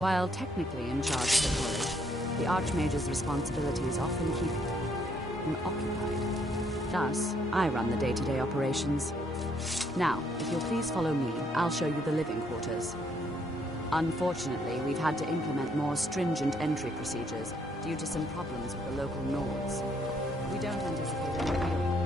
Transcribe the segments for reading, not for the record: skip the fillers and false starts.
While technically in charge of the college, the Archmage's responsibilities often keep him occupied. Thus, I run the day-to-day operations. Now, if you'll please follow me, I'll show you the living quarters. Unfortunately, we've had to implement more stringent entry procedures due to some problems with the local Nords. We don't anticipate any real...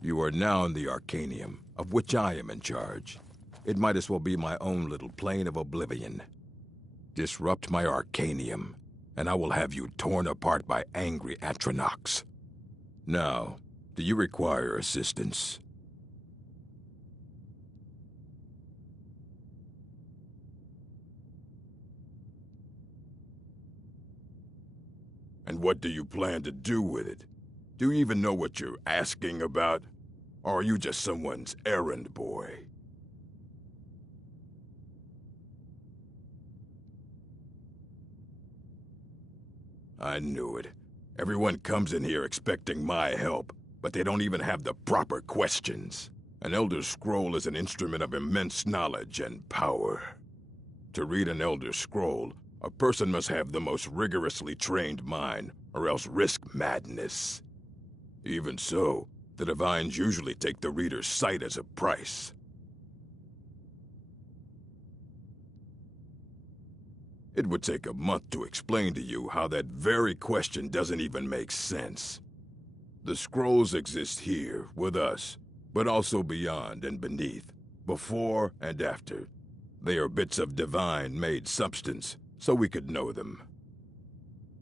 You are now in the Arcanium, of which I am in charge. It might as well be my own little plane of oblivion. Disrupt my Arcanium, and I will have you torn apart by angry Atronachs. Now, do you require assistance? And what do you plan to do with it? Do you even know what you're asking about? Or are you just someone's errand boy? I knew it. Everyone comes in here expecting my help, but they don't even have the proper questions. An Elder Scroll is an instrument of immense knowledge and power. To read an Elder Scroll, a person must have the most rigorously trained mind, or else risk madness. Even so, the Divines usually take the reader's sight as a price. It would take a month to explain to you how that very question doesn't even make sense. The scrolls exist here, with us, but also beyond and beneath, before and after. They are bits of divine-made substance, so we could know them.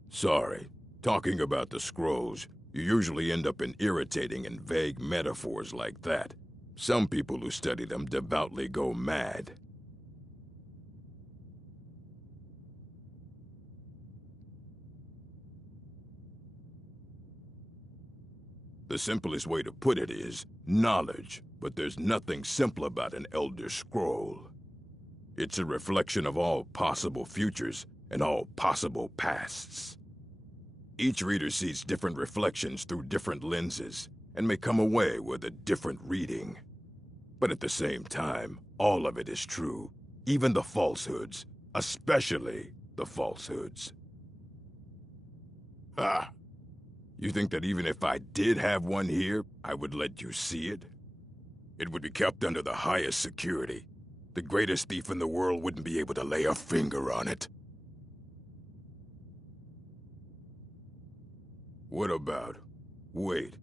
Sorry, talking about the scrolls, you usually end up in irritating and vague metaphors like that. Some people who study them devoutly go mad. The simplest way to put it is knowledge, but there's nothing simple about an Elder Scroll. It's a reflection of all possible futures and all possible pasts. Each reader sees different reflections through different lenses and may come away with a different reading. But at the same time, all of it is true, even the falsehoods, especially the falsehoods. Ah! You think that even if I did have one here, I would let you see it? It would be kept under the highest security. The greatest thief in the world wouldn't be able to lay a finger on it. What about... Wait.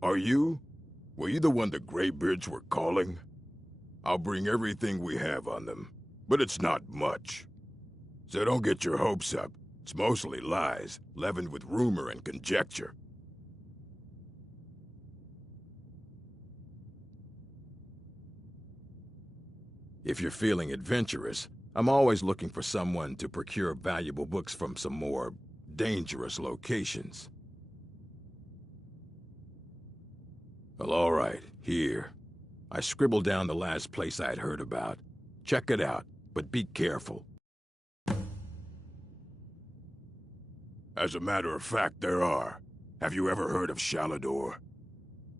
Were you the one the Greybeards were calling? I'll bring everything we have on them, but it's not much. So don't get your hopes up. It's mostly lies, leavened with rumor and conjecture. If you're feeling adventurous, I'm always looking for someone to procure valuable books from some more dangerous locations. Well, all right, here. I scribbled down the last place I'd heard about. Check it out, but be careful. As a matter of fact, there are. Have you ever heard of Shalador?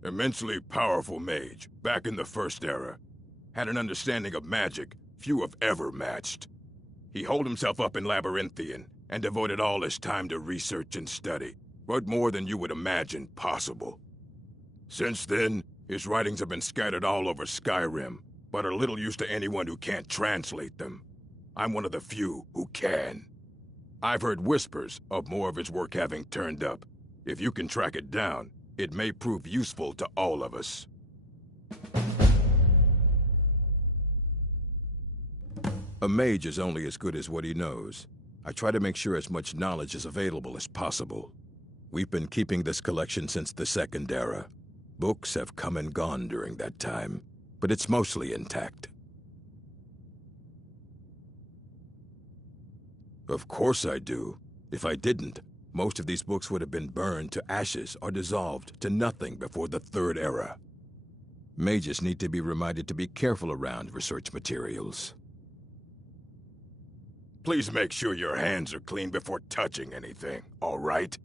Immensely powerful mage, back in the First Era. Had an understanding of magic few have ever matched. He holed himself up in Labyrinthian and devoted all his time to research and study, but more than you would imagine possible. Since then, his writings have been scattered all over Skyrim, but are little use to anyone who can't translate them. I'm one of the few who can. I've heard whispers of more of his work having turned up. If you can track it down, it may prove useful to all of us. A mage is only as good as what he knows. I try to make sure as much knowledge is available as possible. We've been keeping this collection since the Second Era. Books have come and gone during that time, but it's mostly intact. Of course I do. If I didn't, most of these books would have been burned to ashes or dissolved to nothing before the Third Era. Mages need to be reminded to be careful around research materials. Please make sure your hands are clean before touching anything, all right?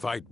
Fight.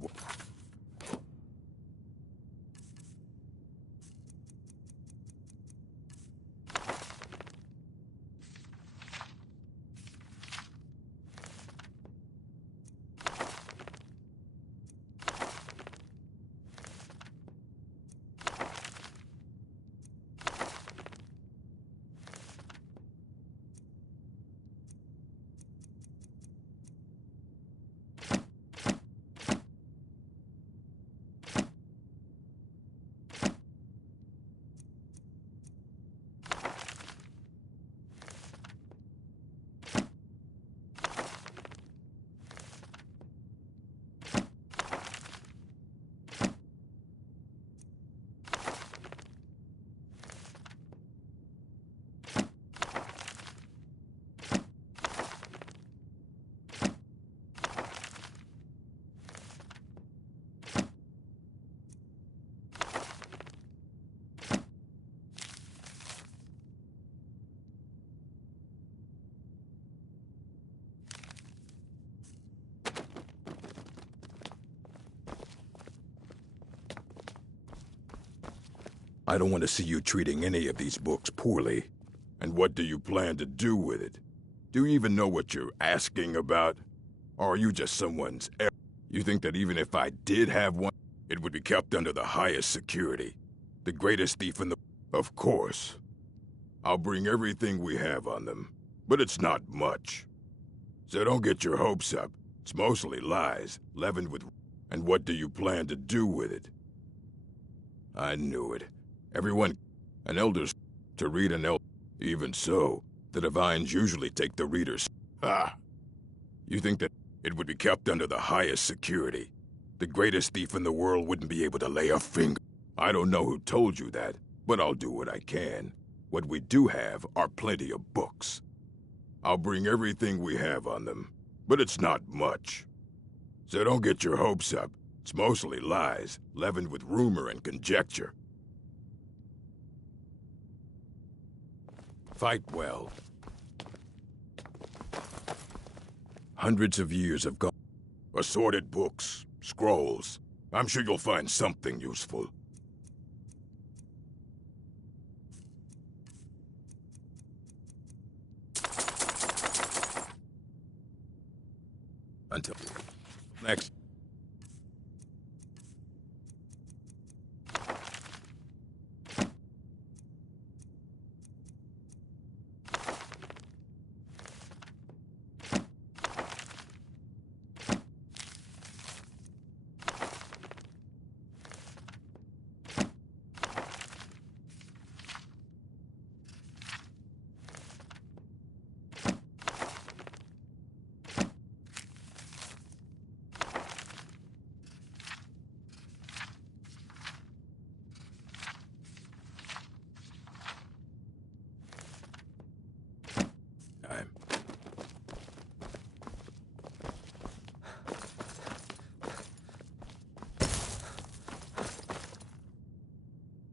I don't want to see you treating any of these books poorly. And what do you plan to do with it? Do you even know what you're asking about? Or are you just someone's heir? You think that even if I did have one, it would be kept under the highest security? The greatest thief in the... Of course. I'll bring everything we have on them. But it's not much. So don't get your hopes up. It's mostly lies, leavened with... And what do you plan to do with it? I knew it. Everyone... An elder's... To read an elder... Even so, the divines usually take the readers... Ah! You think that it would be kept under the highest security? The greatest thief in the world wouldn't be able to lay a finger... I don't know who told you that, but I'll do what I can. What we do have are plenty of books. I'll bring everything we have on them, but it's not much. So don't get your hopes up. It's mostly lies, leavened with rumor and conjecture. Fight well. Hundreds of years have gone. Assorted books, scrolls. I'm sure you'll find something useful. Until next.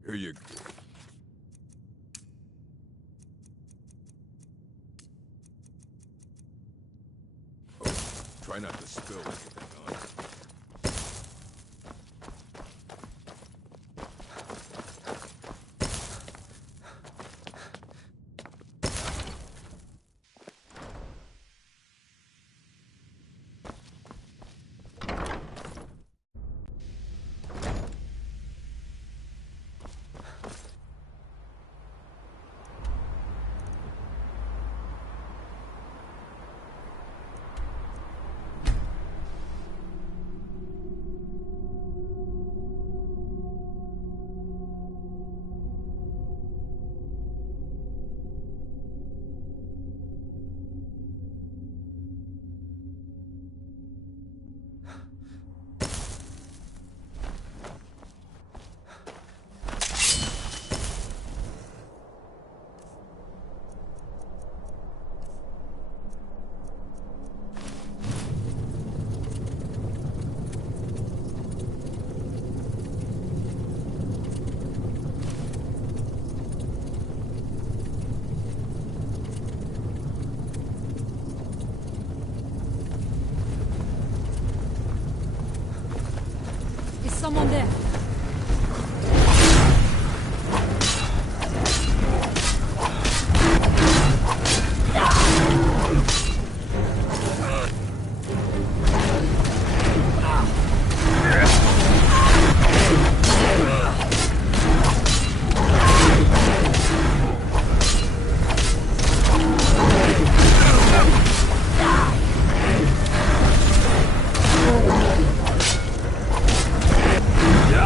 Here you go. Oh, try not to spill anything on it. someone there. Yeah.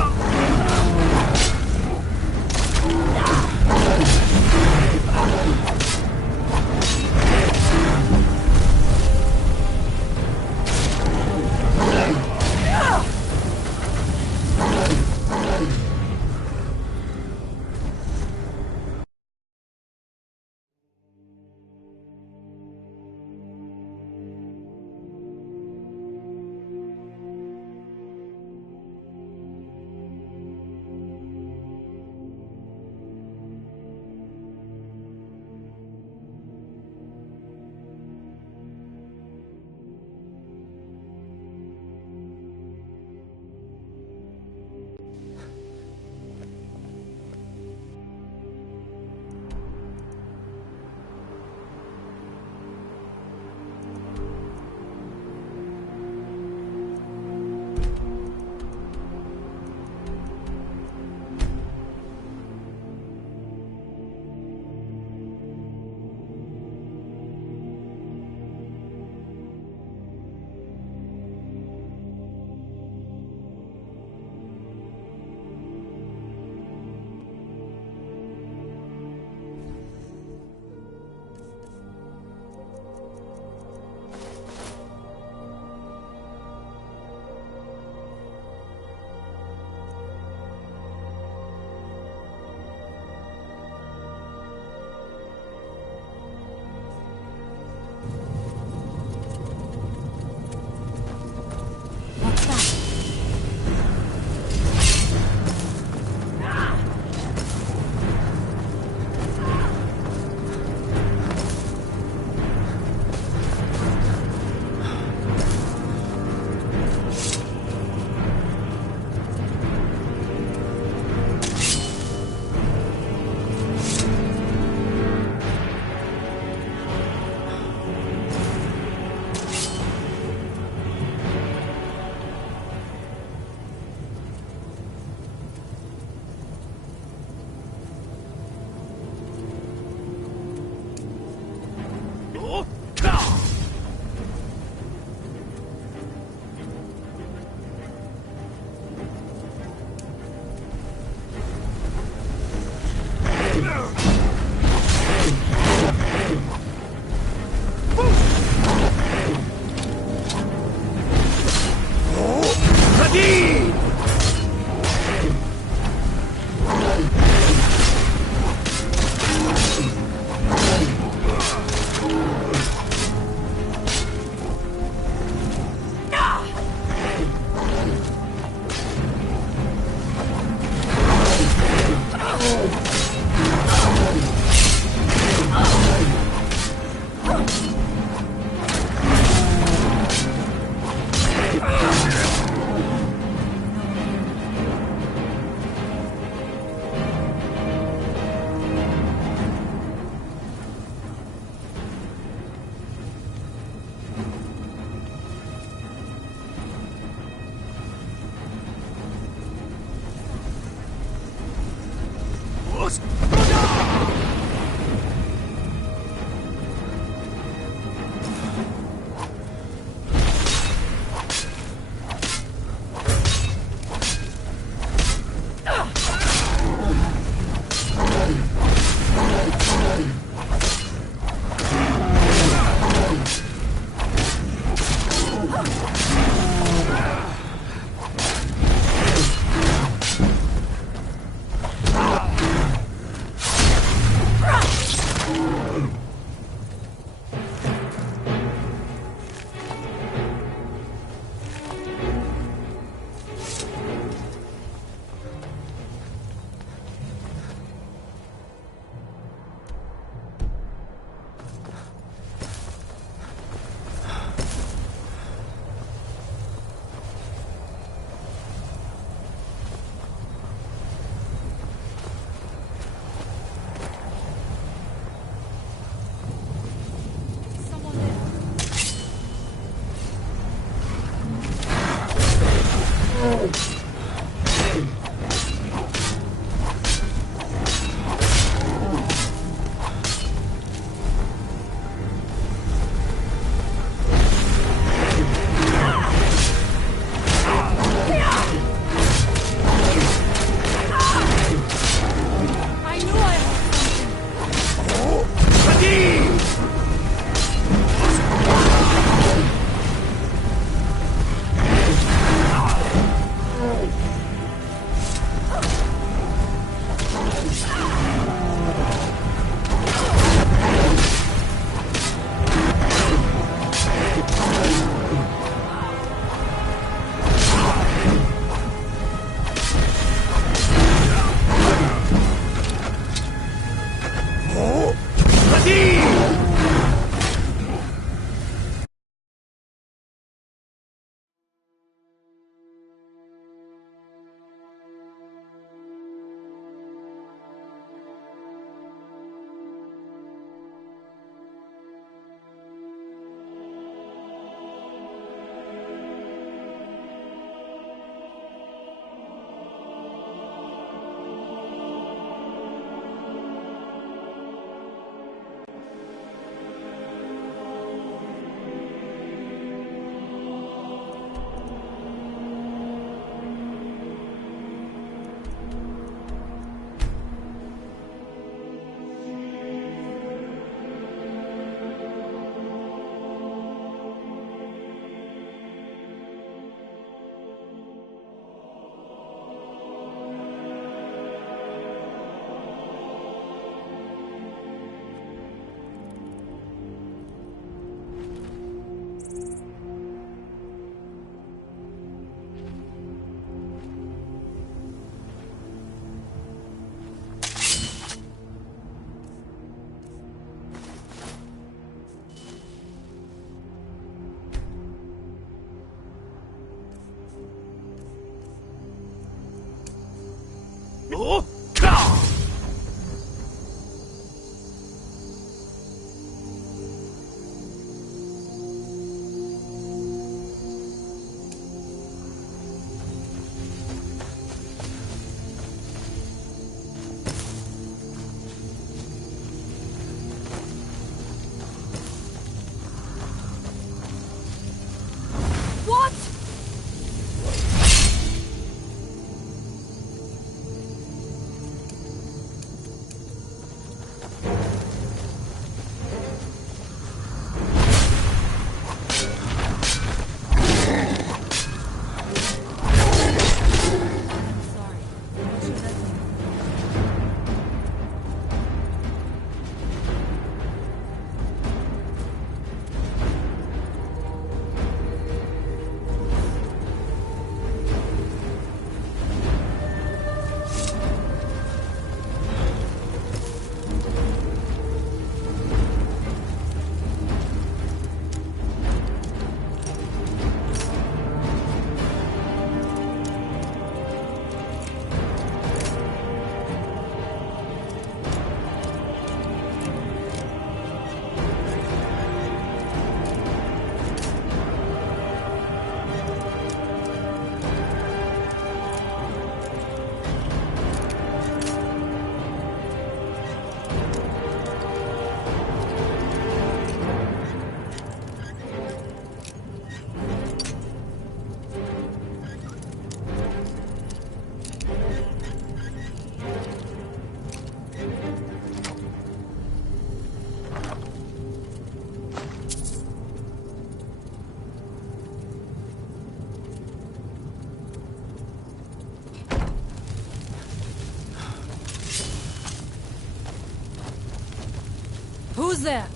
Who's there?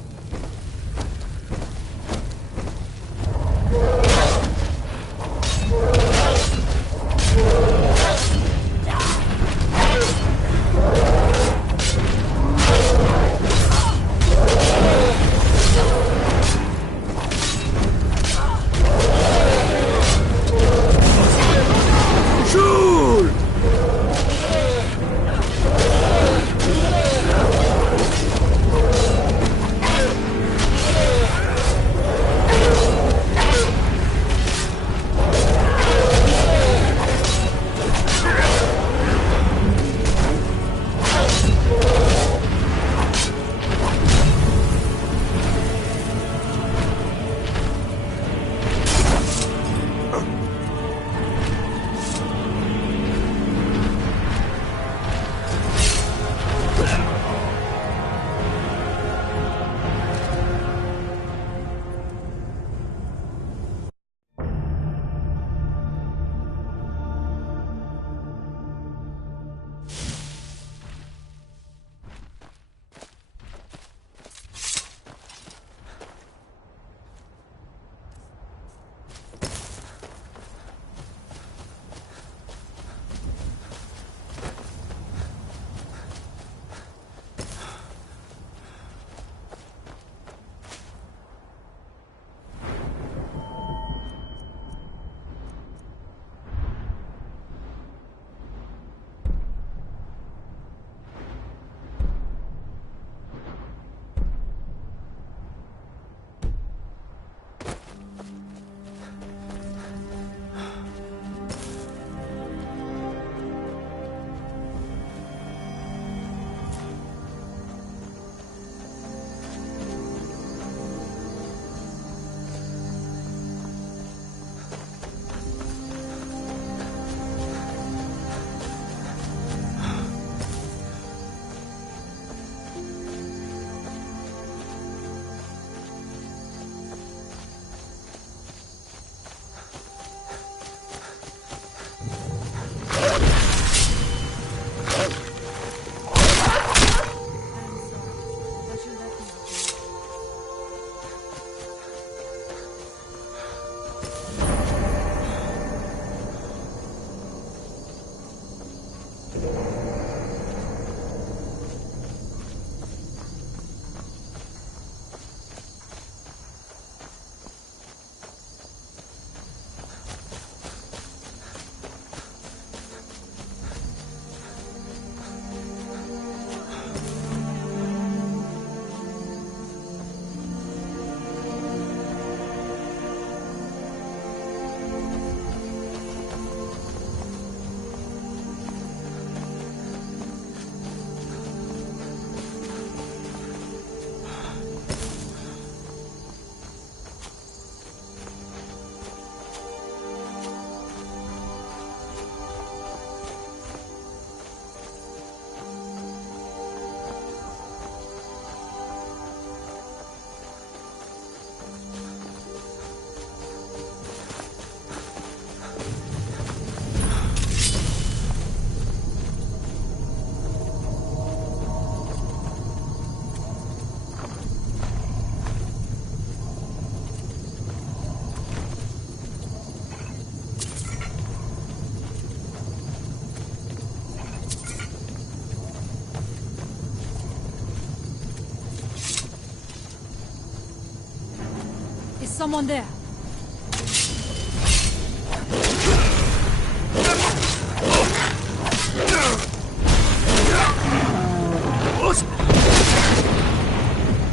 someone there?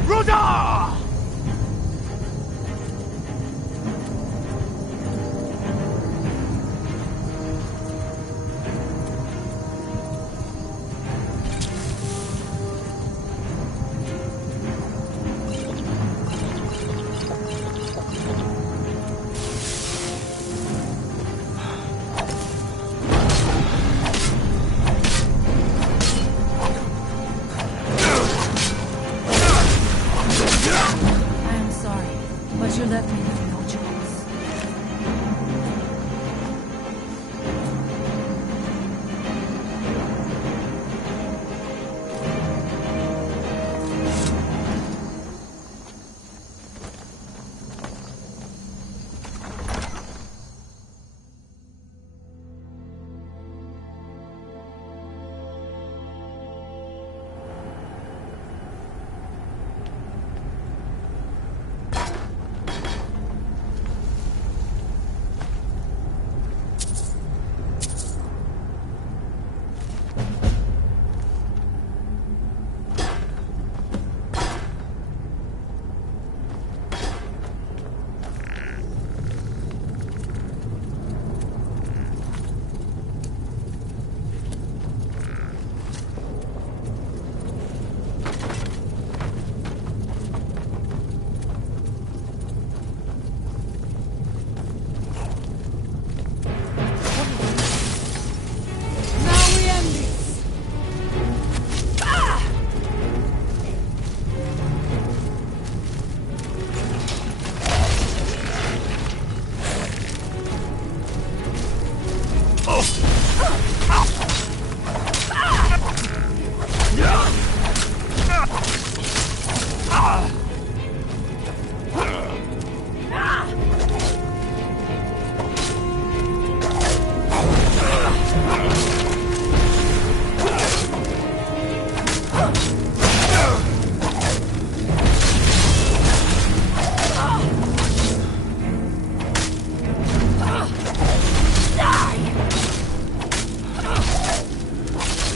Ruda! I am sorry, but you left me with no choice. Now we end this!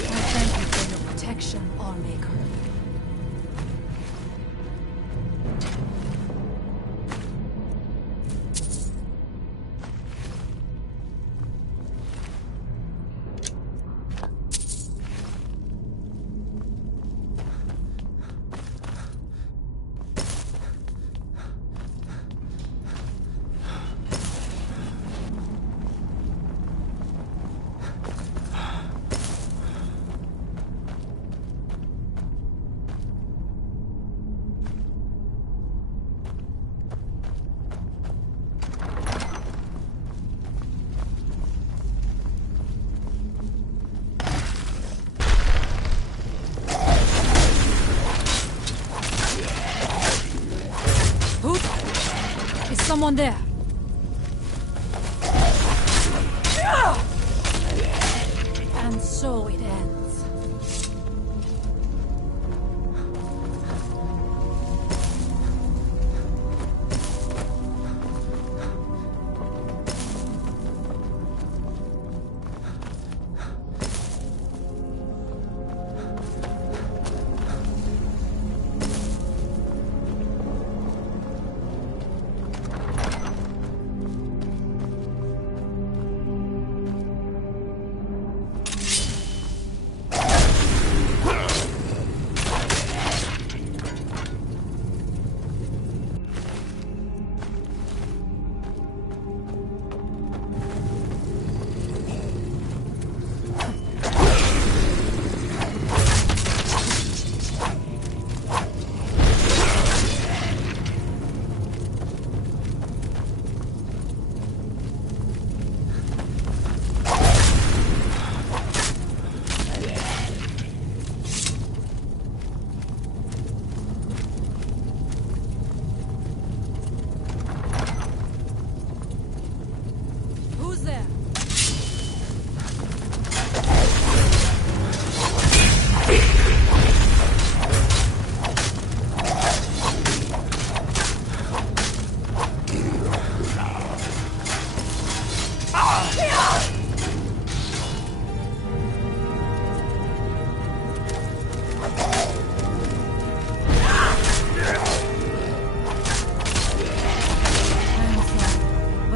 I thank you for your protection, Allmaker. Who? Is someone there? And so it ends.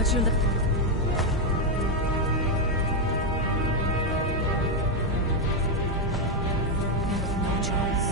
What's your left? You have no choice.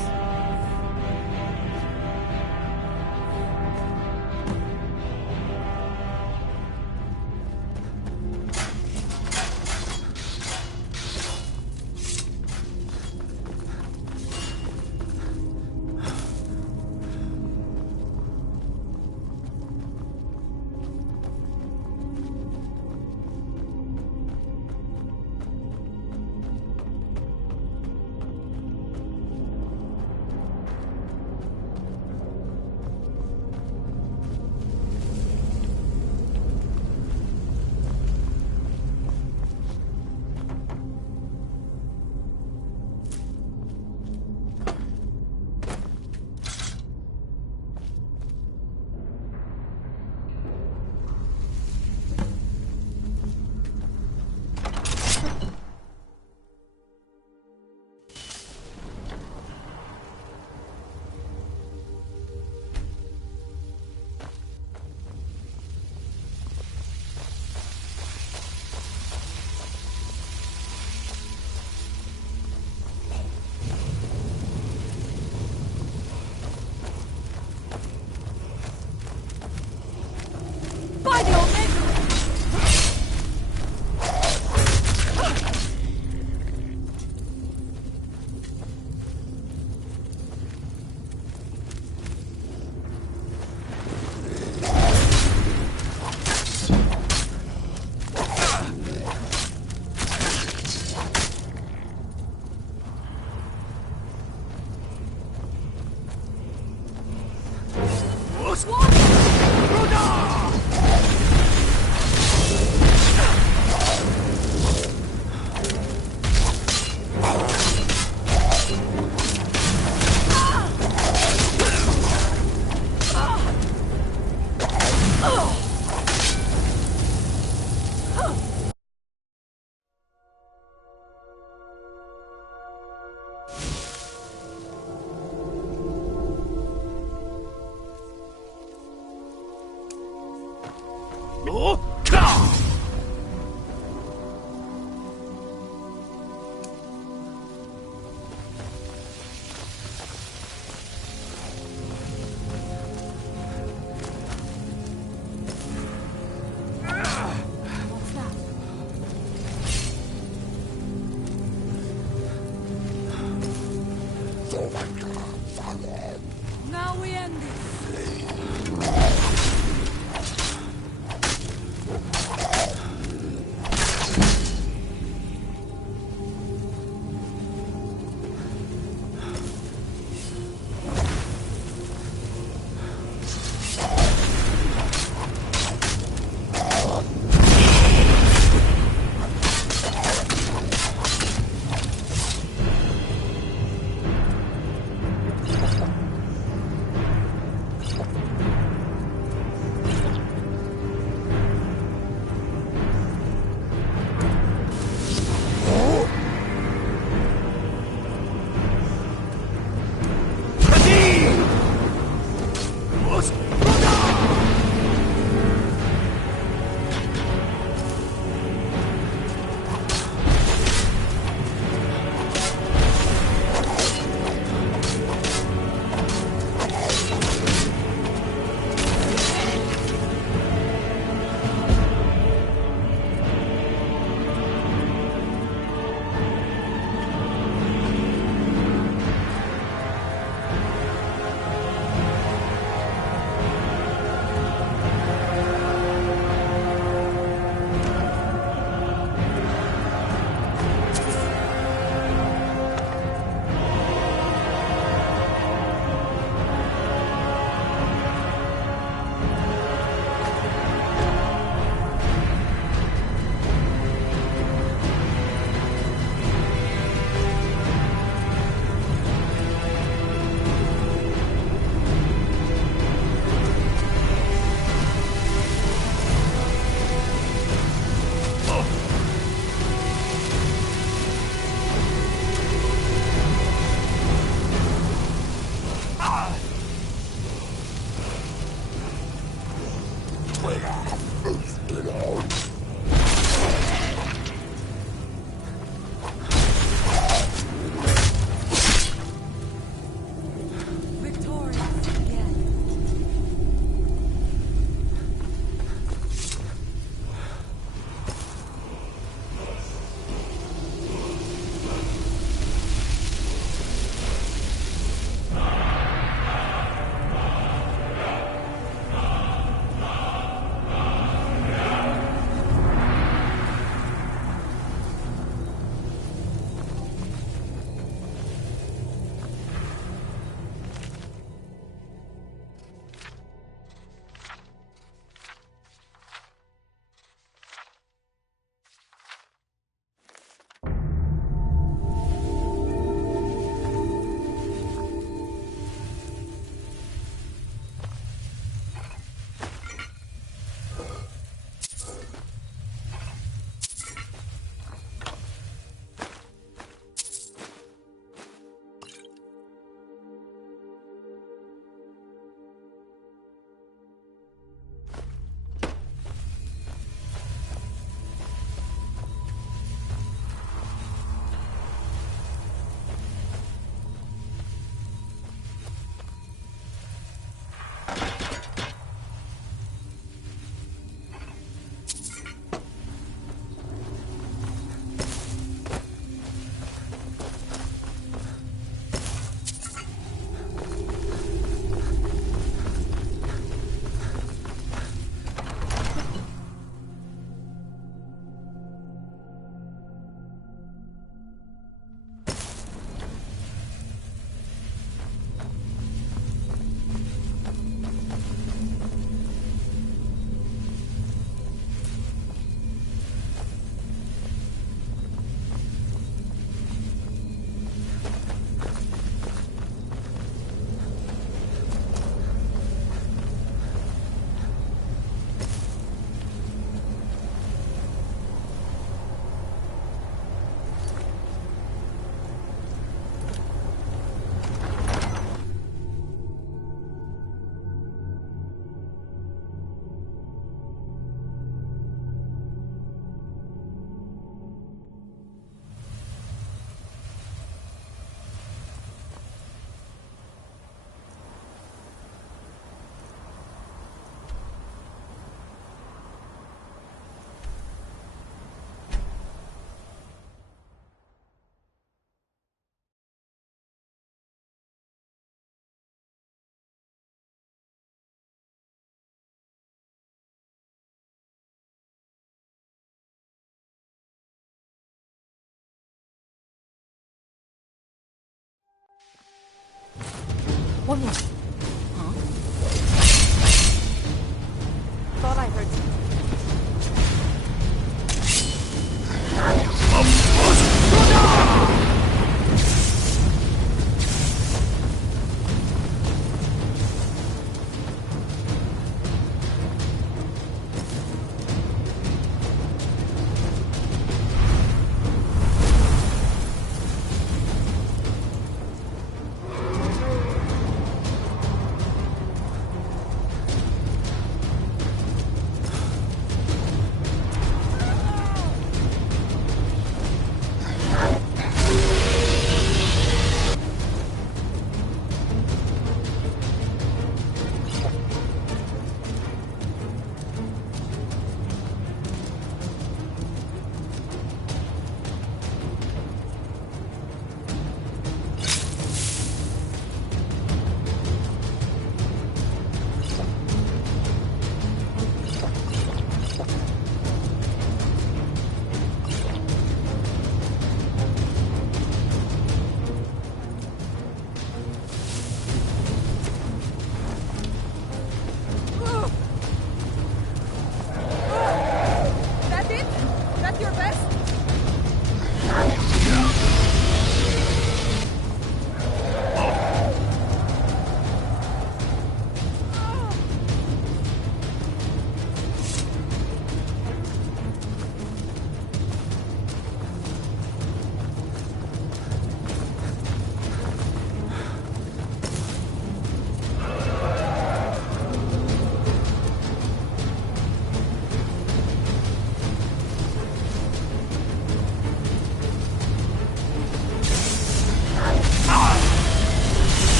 By the old man! Now we end this. One more. Huh? Thought I heard something.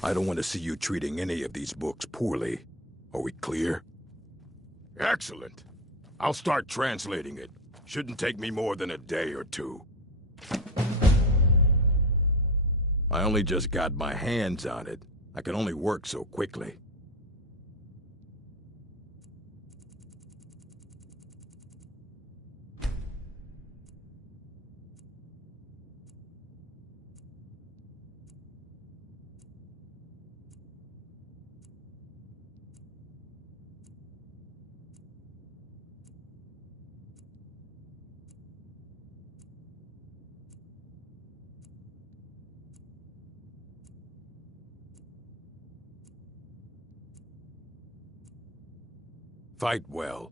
I don't want to see you treating any of these books poorly. Are we clear? Excellent. I'll start translating it. Shouldn't take me more than a day or two. I only just got my hands on it. I can only work so quickly. Fight well.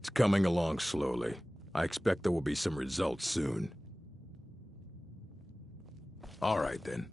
It's coming along slowly. I expect there will be some results soon. All right, then.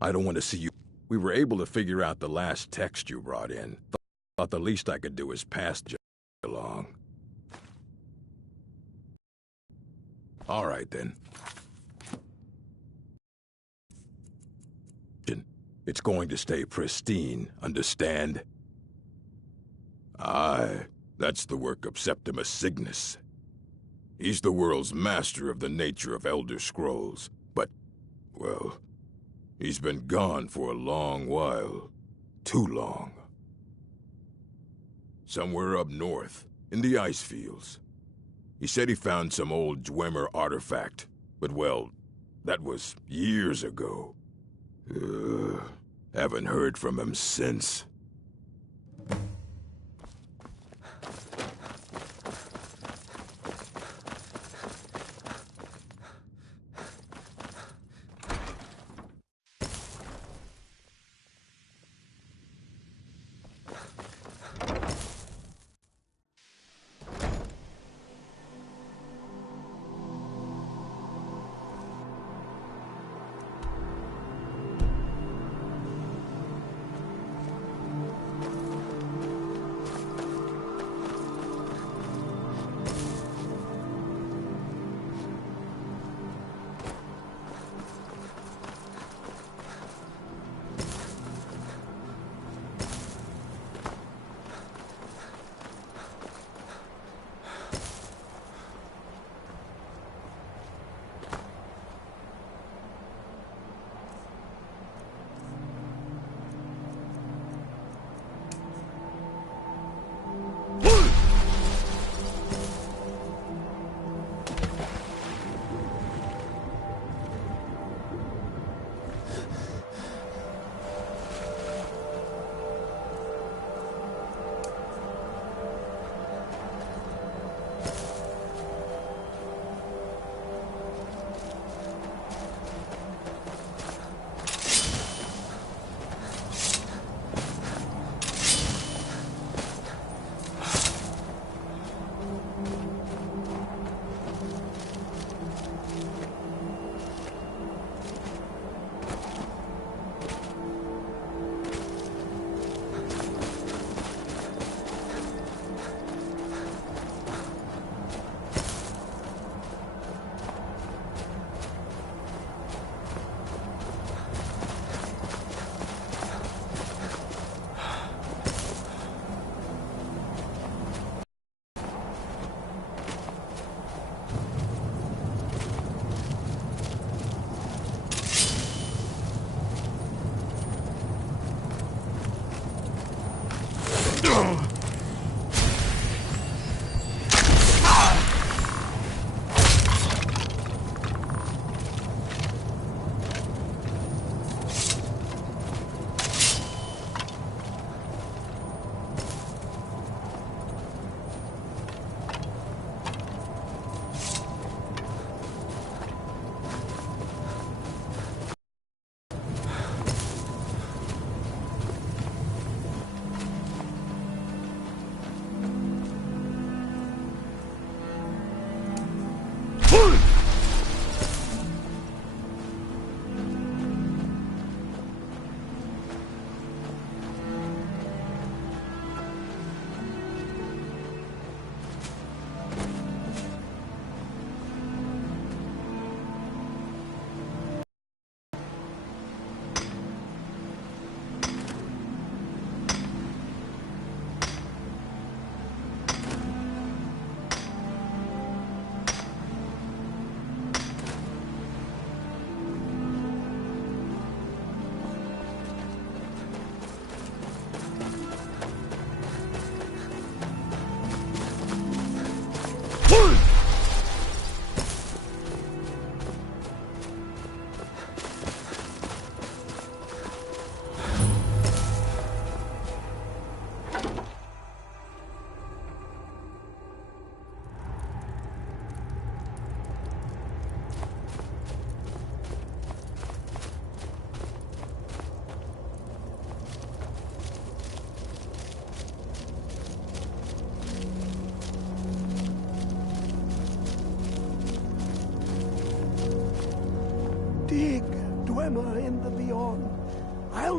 I don't want to see you. We were able to figure out the last text you brought in. Thought the least I could do is pass you along. All right, then. It's going to stay pristine, understand? Aye, that's the work of Septimus Cygnus. He's the world's master of the nature of Elder Scrolls, but, well, he's been gone for a long while. Too long. Somewhere up north, in the ice fields. He said he found some old Dwemer artifact, but well, that was years ago. Haven't heard from him since.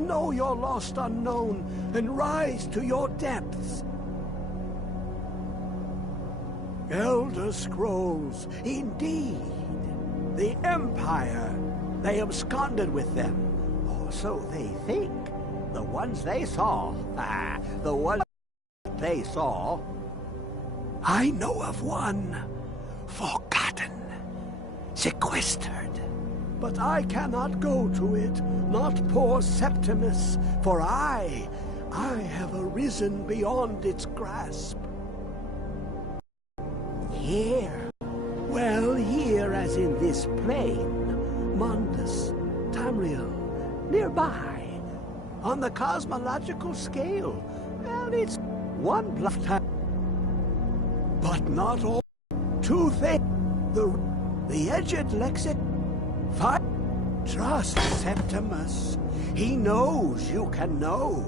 know your lost unknown and rise to your depths. Elder Scrolls, indeed. The Empire. They absconded with them. Or so they think. The ones they saw. The ones they saw. I know of one. Forgotten. Sequestered. But I cannot go to it, not poor Septimus, for I have arisen beyond its grasp. Here, well, here as in this plain, Mundus, Tamriel, nearby, on the cosmological scale, well, it's one lifetime, but not all. Two things, the edged lexic. Trust Septimus. He knows you can know.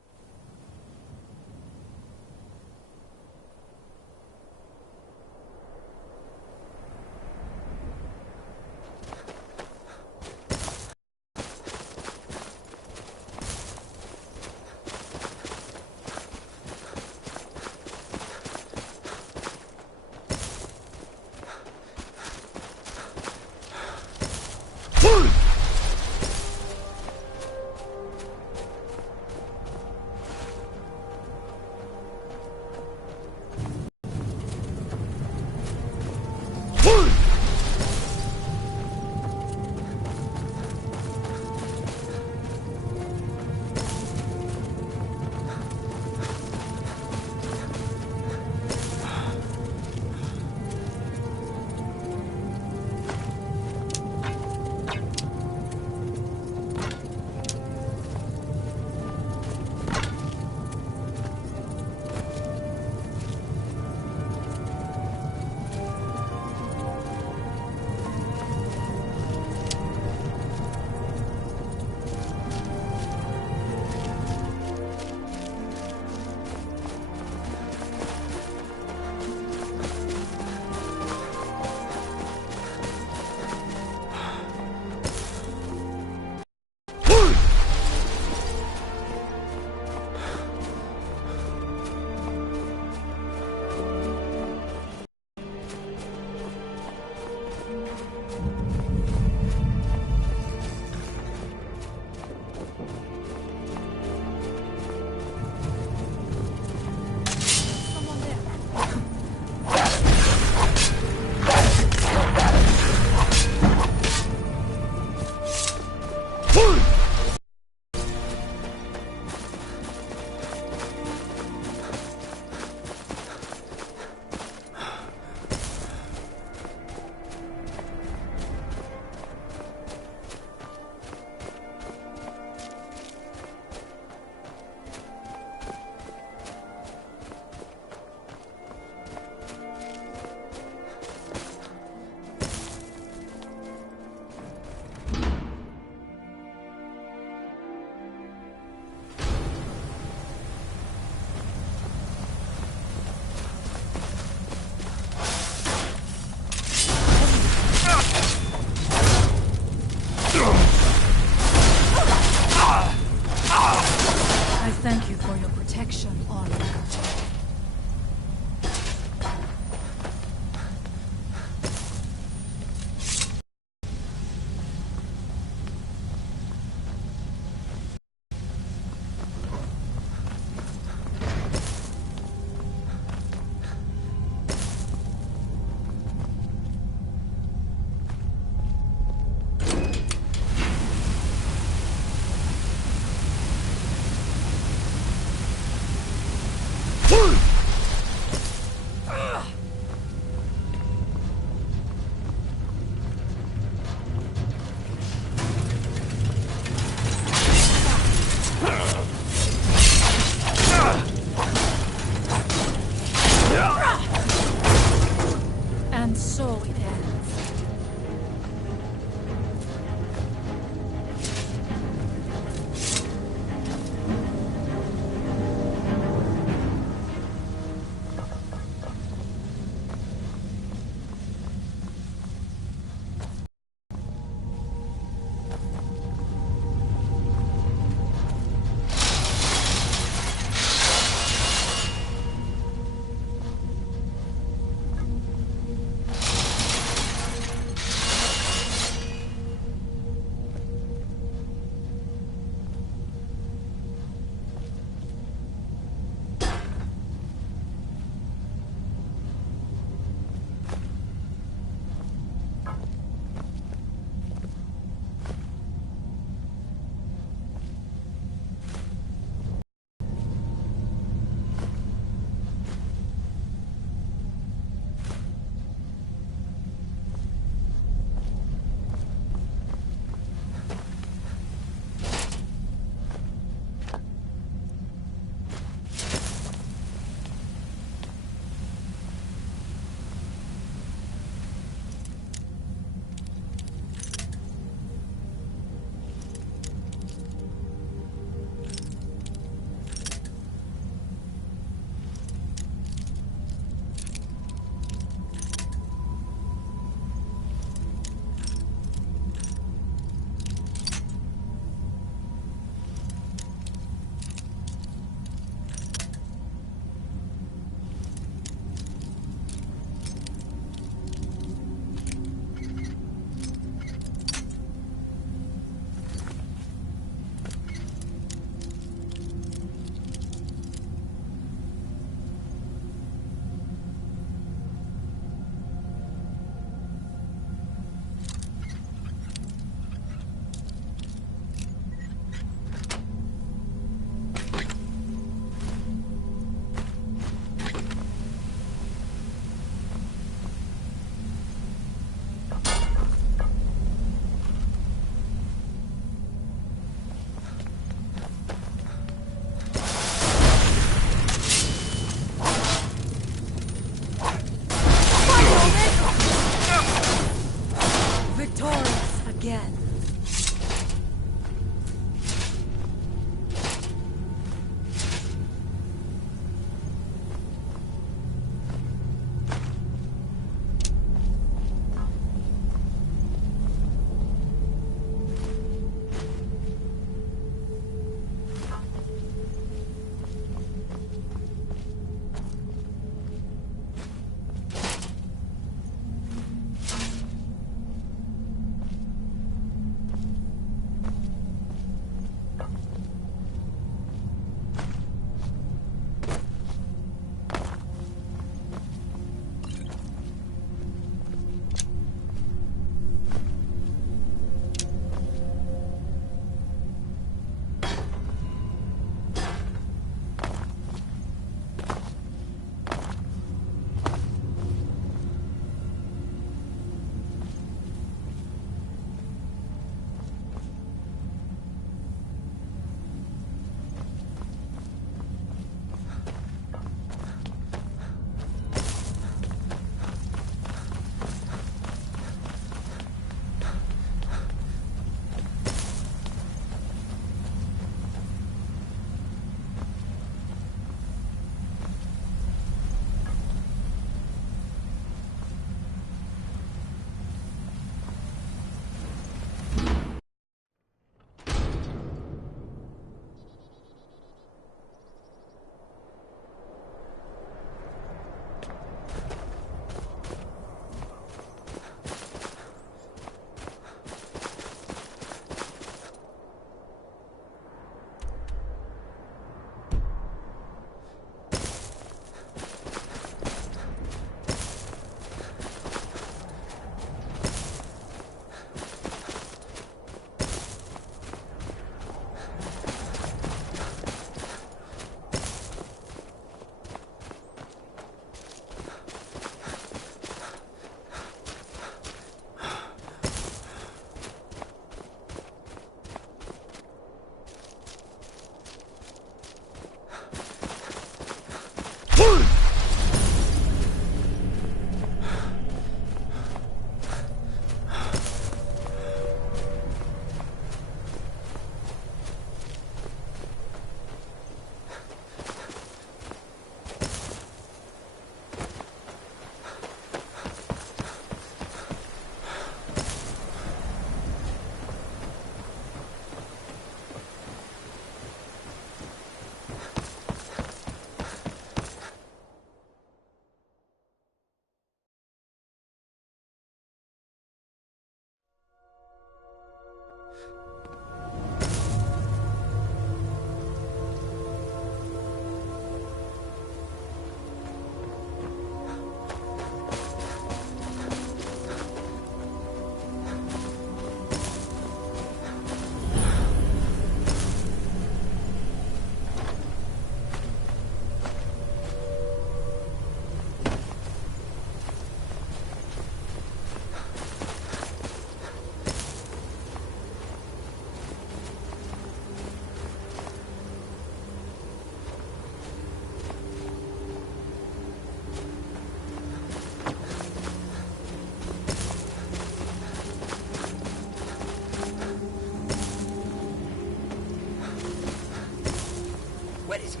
Where is it?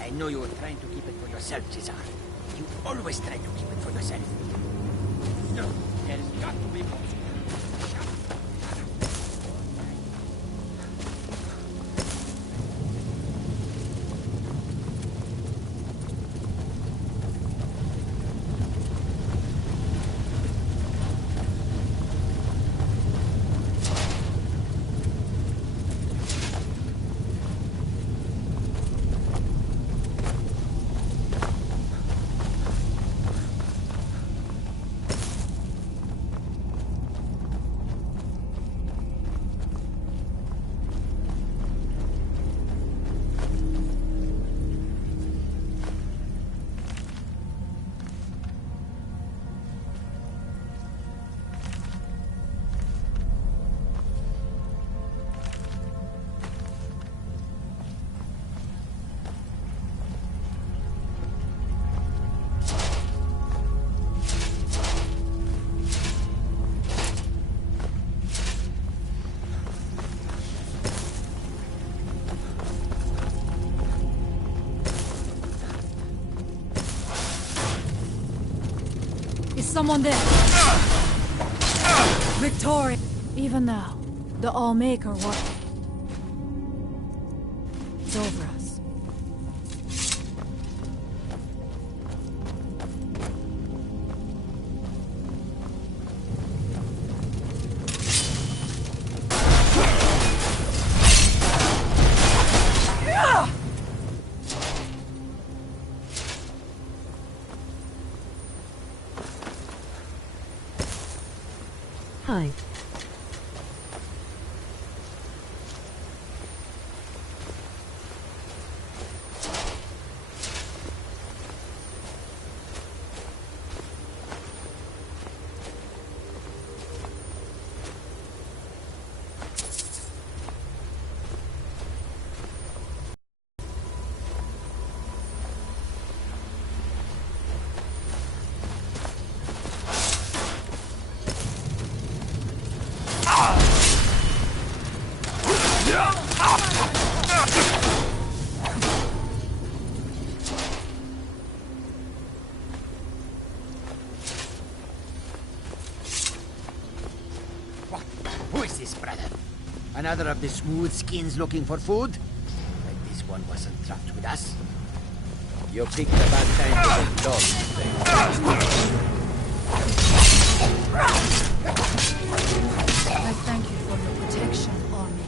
I know you were trying to keep it for yourself, Cesar. You always try to keep it for yourself. No, there's got to be more. Someone there. Victoria. Even now, the All-Maker what? It's over us. Hi. Who is this, brother? Another of the smooth skins looking for food? Like this one wasn't trapped with us. You picked a bad time to get lost. I thank you for your protection, All-Maker.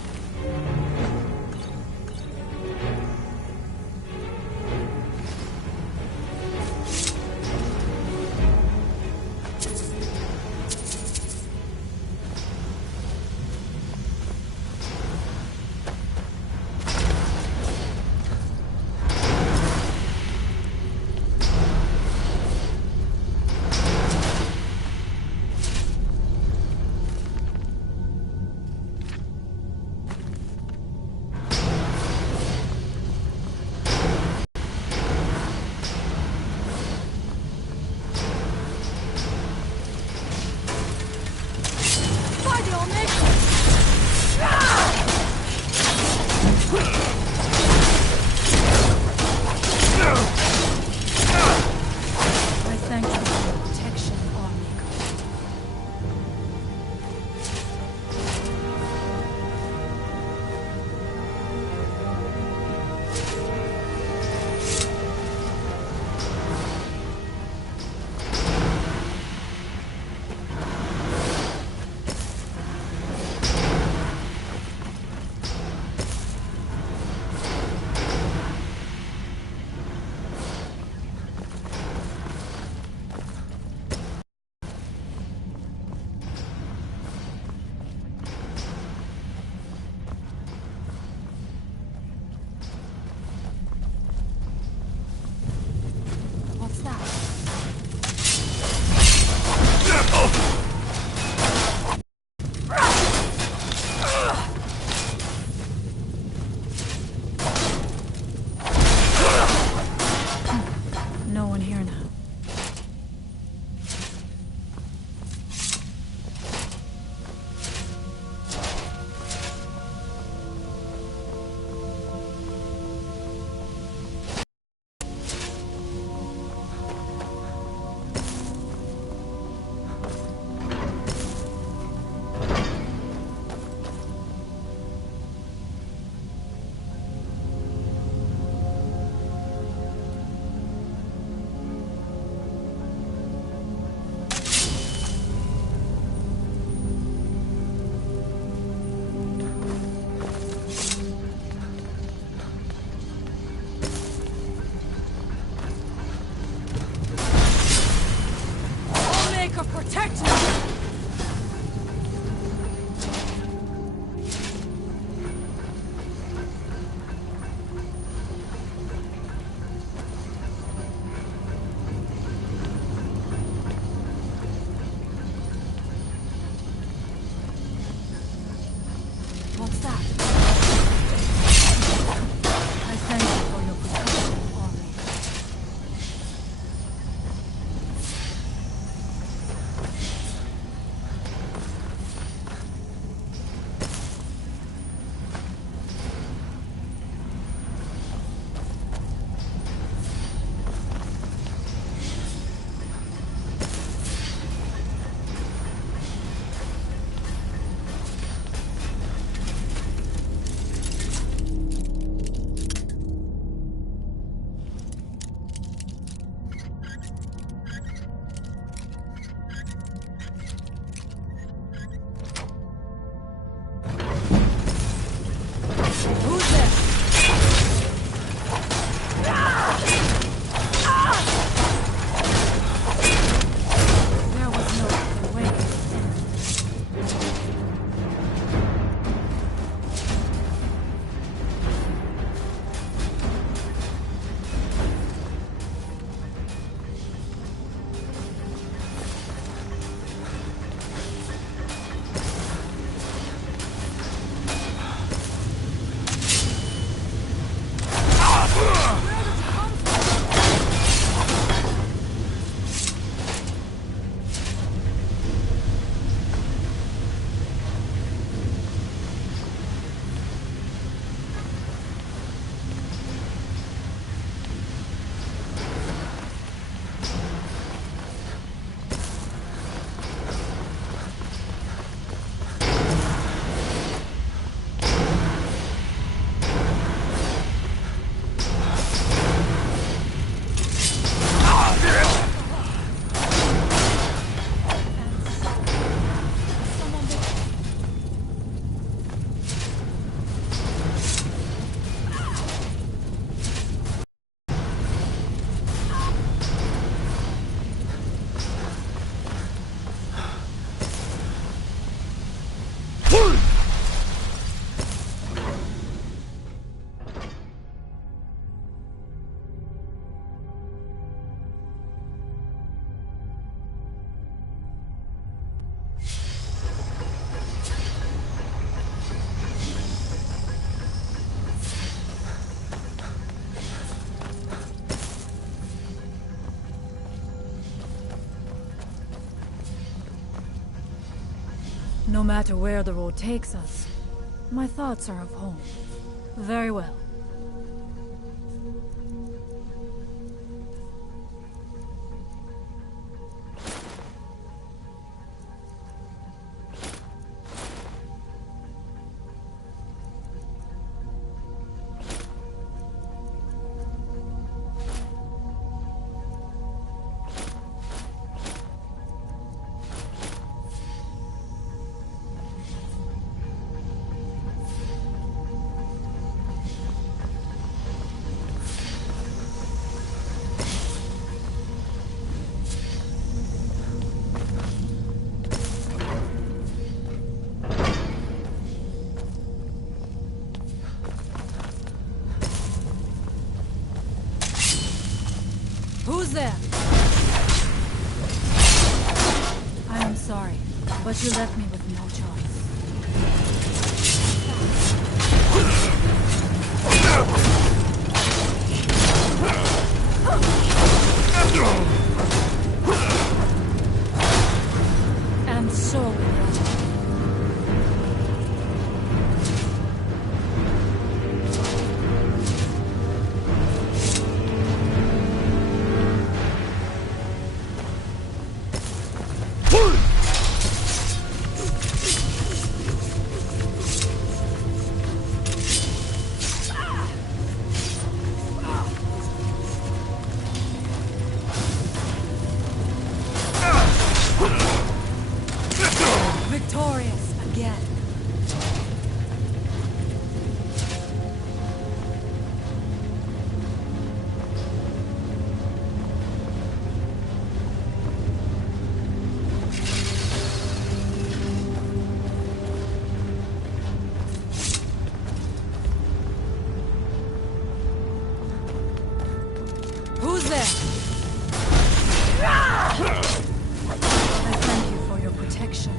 No matter where the road takes us, my thoughts are of home. Very well. Who's there? I am sorry, but you left me with no choice. And so victorious again. Who's there? I thank you for your protection.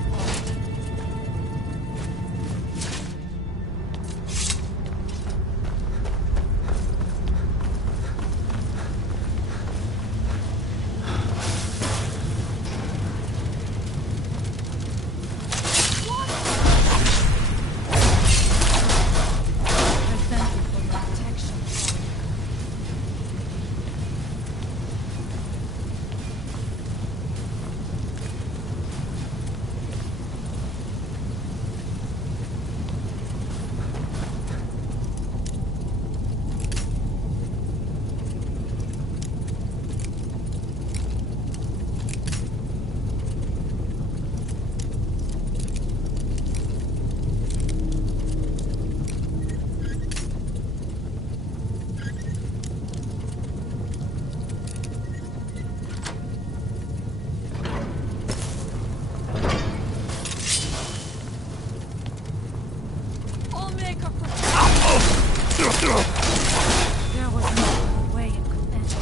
There was no other way it could end.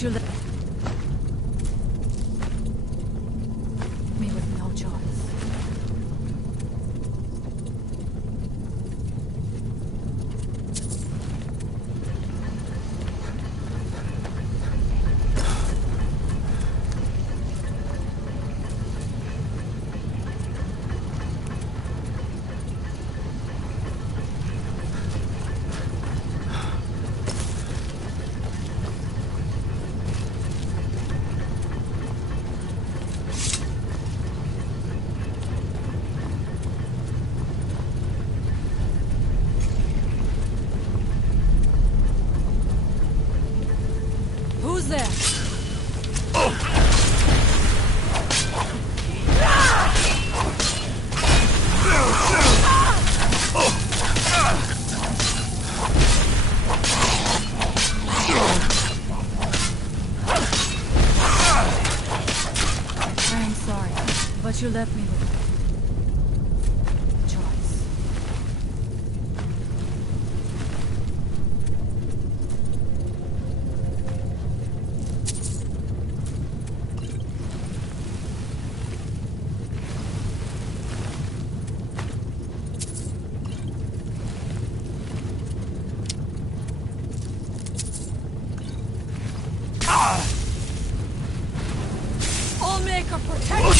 But you left me with no choice. Who's there? I am sorry, but you left me with choice. Allmaker, protect me!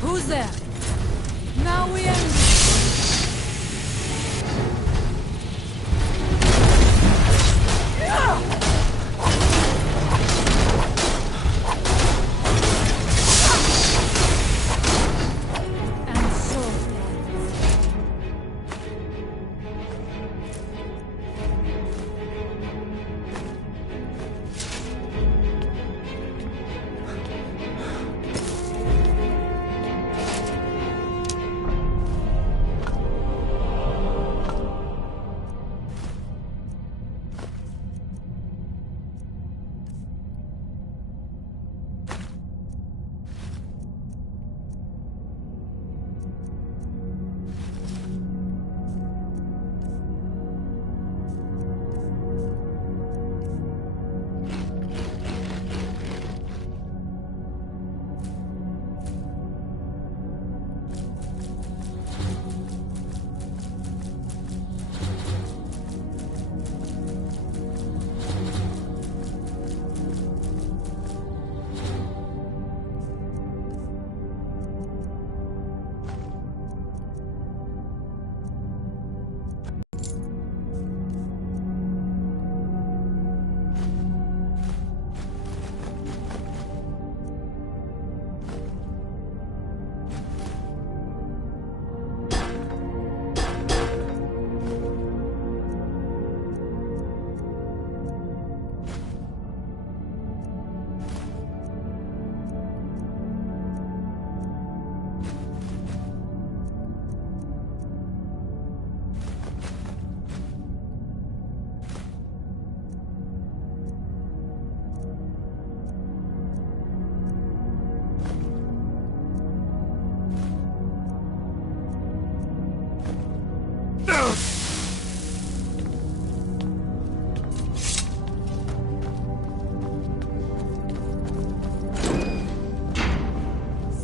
Who's there? Now we end. And so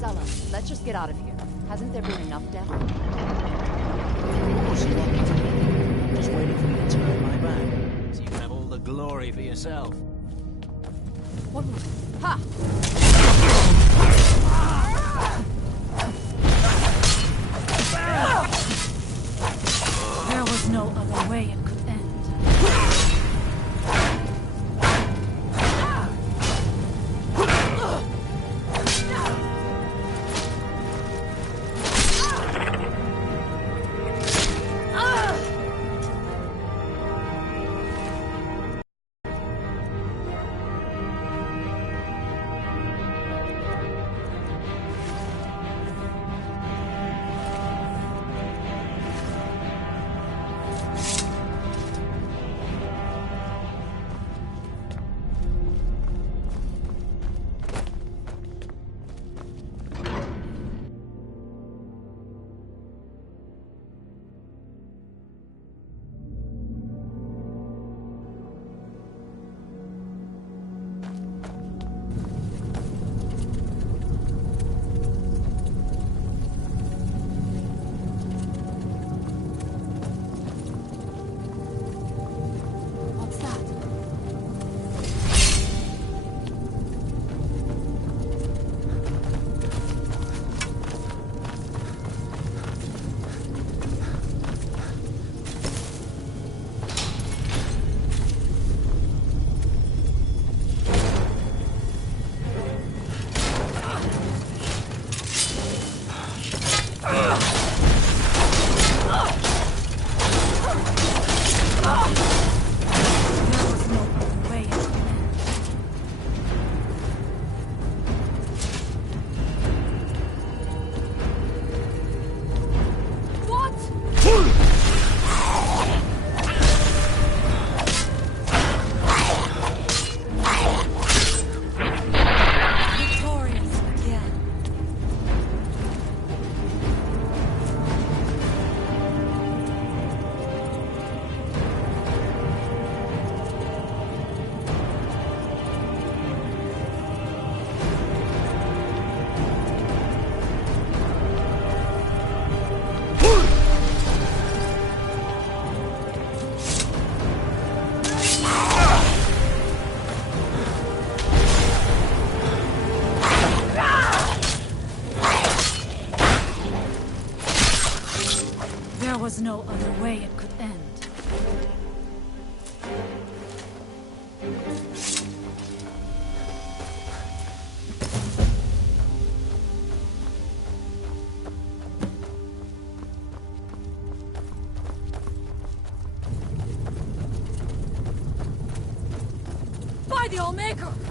ends. Let's just get out of here. Hasn't there been enough death? What do you want me to do? Just waiting for you to turn my back, so you can have all the glory for yourself. What? Ha! There was no other way it could end. There was no other way it could end. By the Allmaker!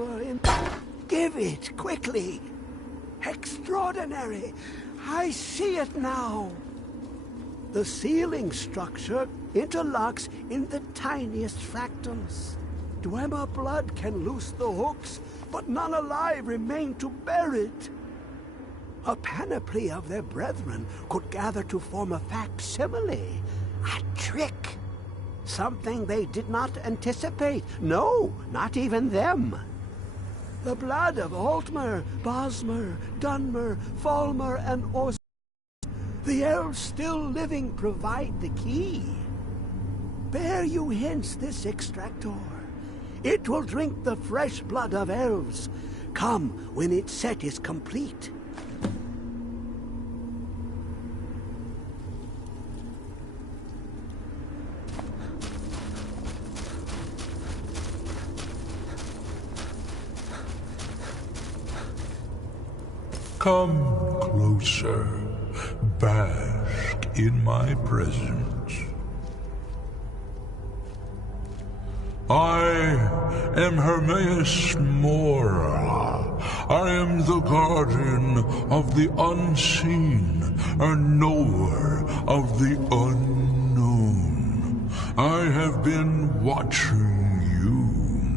armor in... Give it, quickly! Extraordinary! I see it now! The ceiling structure interlocks in the tiniest fractals. Dwemer blood can loose the hooks, but none alive remain to bear it. A panoply of their brethren could gather to form a facsimile. A trick. Something they did not anticipate. No, not even them. The blood of Altmer, Bosmer, Dunmer, Falmer, and Ors... The elves still living provide the key. Bear you hence this extractor. It will drink the fresh blood of elves. Come when its set is complete. Come closer, bask in my presence. I am Hermaeus Mora. I am the guardian of the unseen, a knower of the unknown. I have been watching you,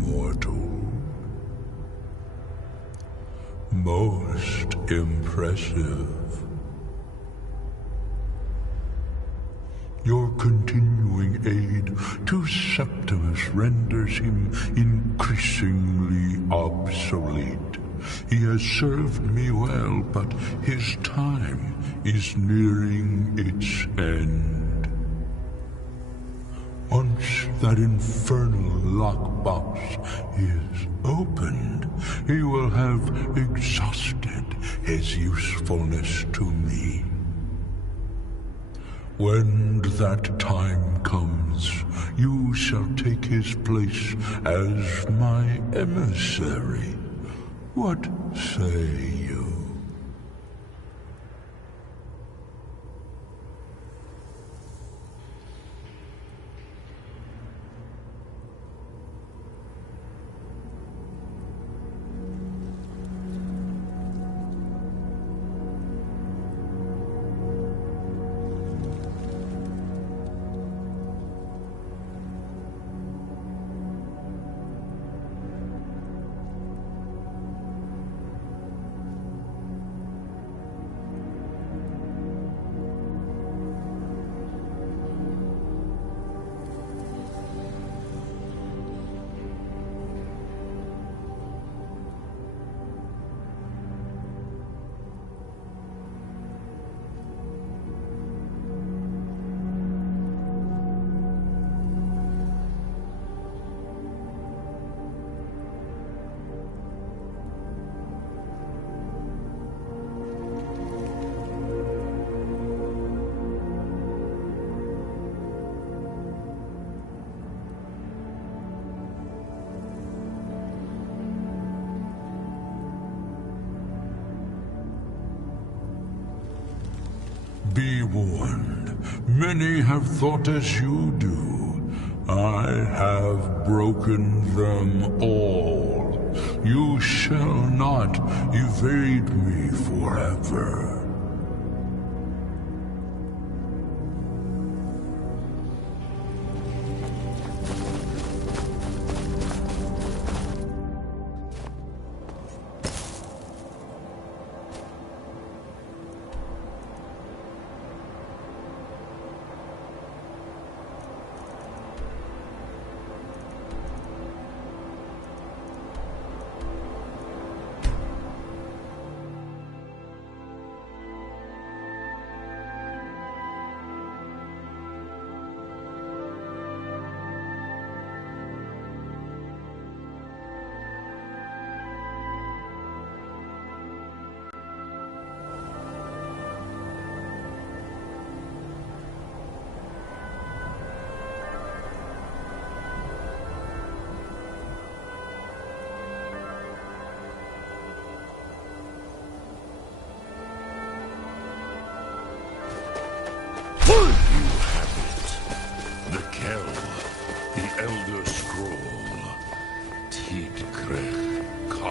mortal. Most impressive. Your continuing aid to Septimus renders him increasingly obsolete. He has served me well, but his time is nearing its end. Once that infernal lockbox is opened, he will have exhausted his usefulness to me. When that time comes, you shall take his place as my emissary. What say you? Be warned, many have thought as you do. I have broken them all. You shall not evade me forever.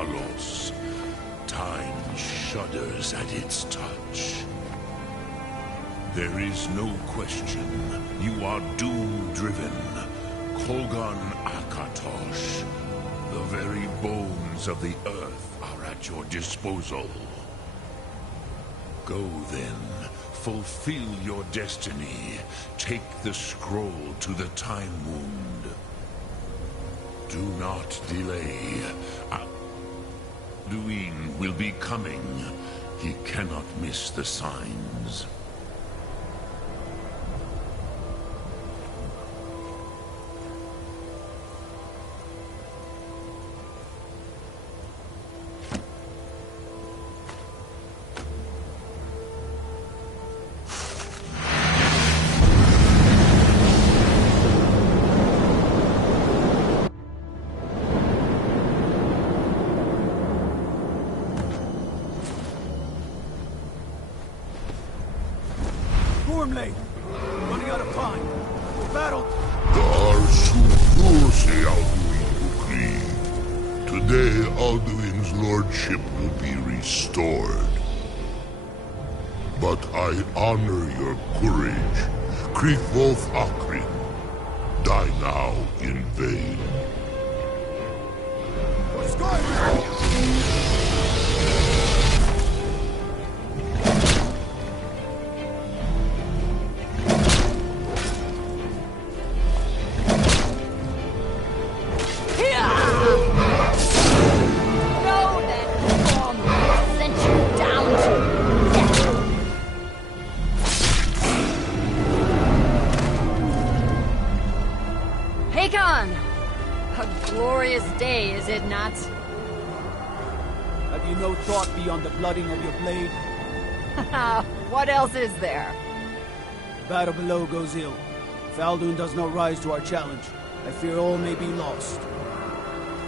Talos. Time shudders at its touch. There is no question. You are doom-driven. Kogan Akatosh. The very bones of the earth are at your disposal. Go then. Fulfill your destiny. Take the scroll to the Time Wound. Do not delay. Alduin will be coming. He cannot miss the signs. Gormley! Running out of time. We're battled. Today, Alduin's lordship will be restored. But I honor your courage. Krithwolf Akrin. Die now in vain. Skyrim! Is it not? Have you no thought beyond the blooding of your blade? What else is there? The battle below goes ill. If Alduin does not rise to our challenge, I fear all may be lost.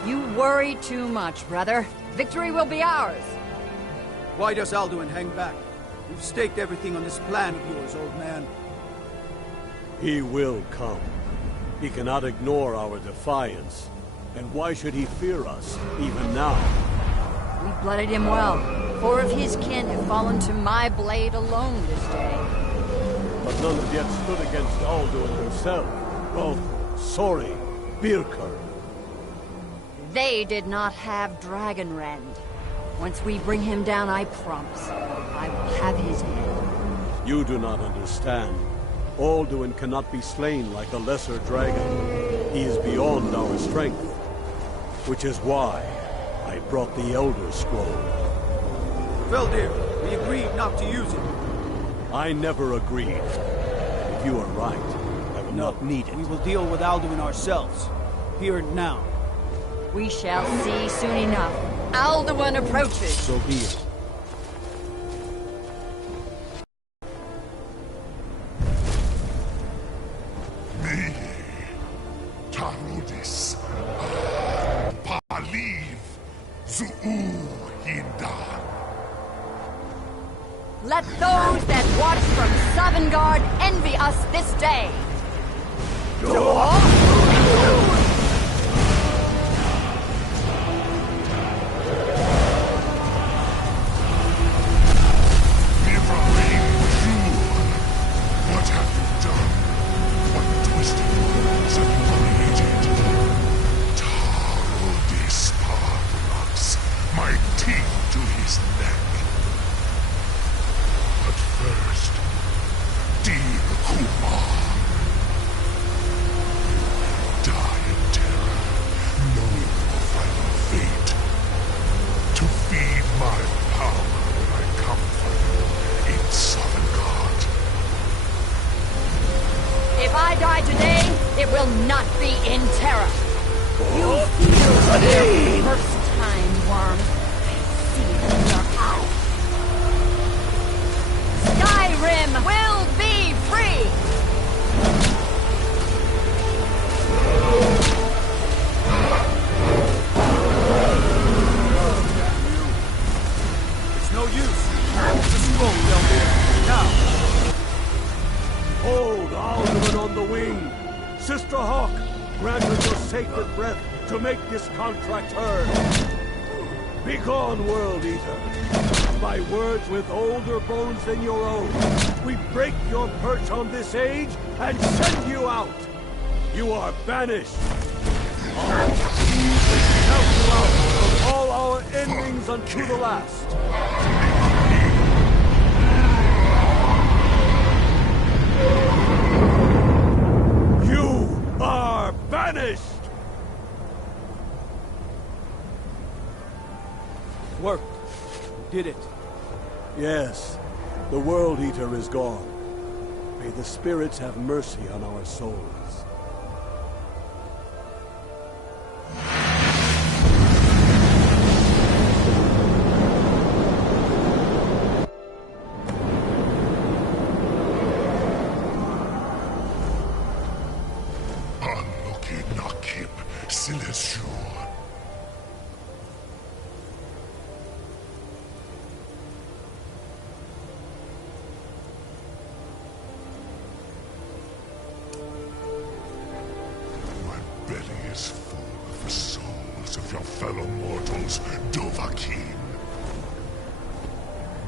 You worry too much, brother. Victory will be ours. Why does Alduin hang back? We've staked everything on this plan of yours, old man. He will come. He cannot ignore our defiance. And why should he fear us, even now? We blooded him well. 4 of his kin have fallen to my blade alone this day. But none have yet stood against Alduin himself. Both Sori, Birker. They did not have Dragonrend. Once we bring him down, I promise, I will have his head. You do not understand. Alduin cannot be slain like a lesser dragon. He is beyond our strength. Which is why I brought the Elder Scroll. Feldir, we agreed not to use it. I never agreed. If you are right, I will not need it. We will deal with Alduin ourselves. Here and now. We shall see soon enough. Alduin approaches. So be it. Me, Tarodis, Paliv, Zu'u-Hindan. Let those that watch from Sovngarde envy us this day. What have you done? What twisted words have you created? Tarodis Pardonax, my teeth to his neck. But first, Dear Kumar. Die in terror, knowing your final fate. To feed my power when I come for you in Sovngarde. If I die today, it will not be in terror. You feel for the first time, worm. I see it in your eyes. Skyrim will be free! It's no use. The scroll down there. Now. Hold Alduin on the wing! Sister Hawk, grant her your sacred breath to make this contract heard! Begone, World Eater. My words with older bones than your own. We break your perch on this age and send you out. You are banished. Count you out from all our endings unto the last. You are banished. Worked. You did it. Yes, the World Eater is gone. May the spirits have mercy on our souls.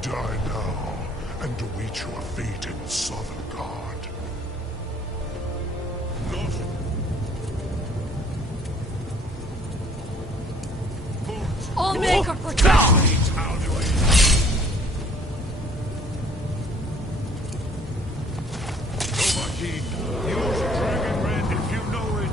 Die now, and await your fate in Sovngarde. I'll make her protect me! Use Dragon Red if you know it.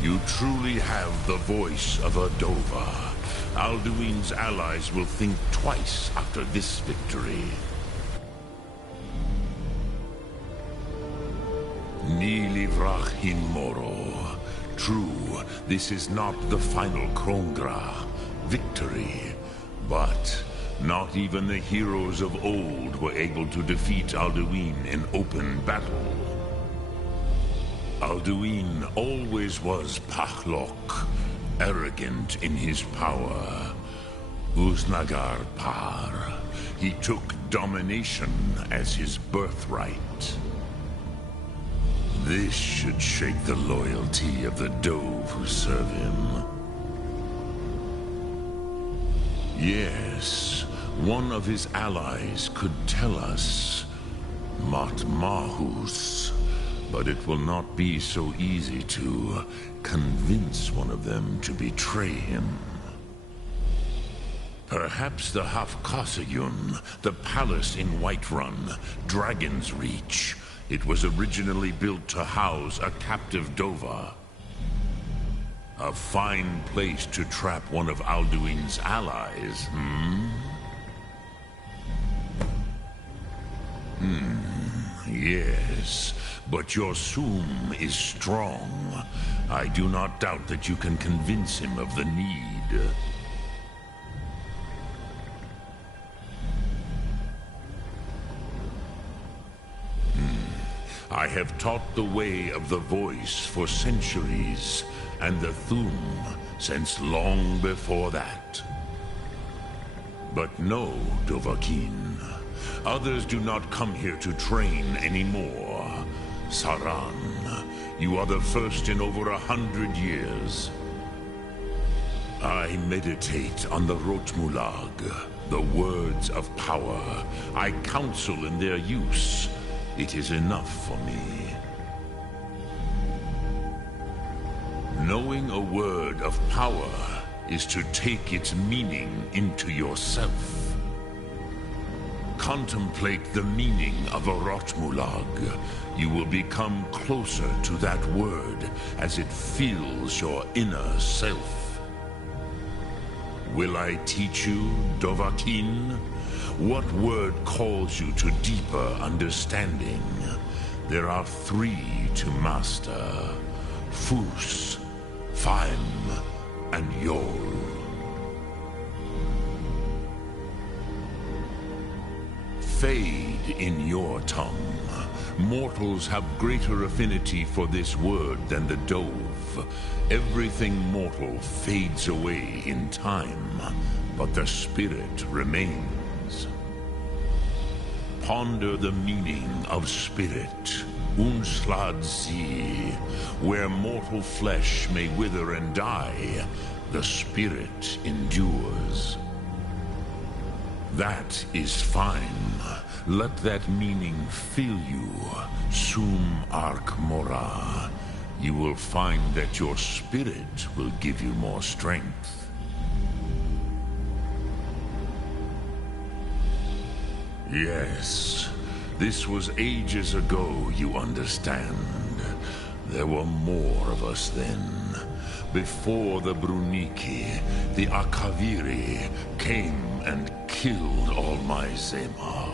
You truly have the voice of a Dova. Alduin's allies will think twice after this victory. Ni livrach hin moro. True, this is not the final Krongra victory, but not even the heroes of old were able to defeat Alduin in open battle. Alduin always was Pachlok, arrogant in his power. Uznagar Par. He took domination as his birthright. This should shake the loyalty of the Dove who serve him. Yes, one of his allies could tell us Matmahus. But it will not be so easy to convince one of them to betray him. Perhaps the Hafkasayun, the palace in Whiterun, Dragon's Reach. It was originally built to house a captive Dova. A fine place to trap one of Alduin's allies, Yes, but your Sum is strong. I do not doubt that you can convince him of the need. I have taught the way of the voice for centuries, and the Thum since long before that. But no, Dovahkiin. Others do not come here to train anymore. Saran, you are the first in over 100 years. I meditate on the Rotmulag, the words of power. I counsel in their use. It is enough for me. Knowing a word of power is to take its meaning into yourself. Contemplate the meaning of a Rotmulag. You will become closer to that word as it fills your inner self. Will I teach you, Dovahkiin? What word calls you to deeper understanding? There are 3 to master. Fus, Faim, and Yol. Fade in your tongue. Mortals have greater affinity for this word than the Dove. Everything mortal fades away in time, but the spirit remains. Ponder the meaning of spirit. Unslad Zi. Where mortal flesh may wither and die, the spirit endures. That is fine. Let that meaning fill you. Sum Arc Mora. You will find that your spirit will give you more strength. Yes, this was ages ago, you understand. There were more of us then. Before the Bruniki, the Akaviri came and killed all my Zema.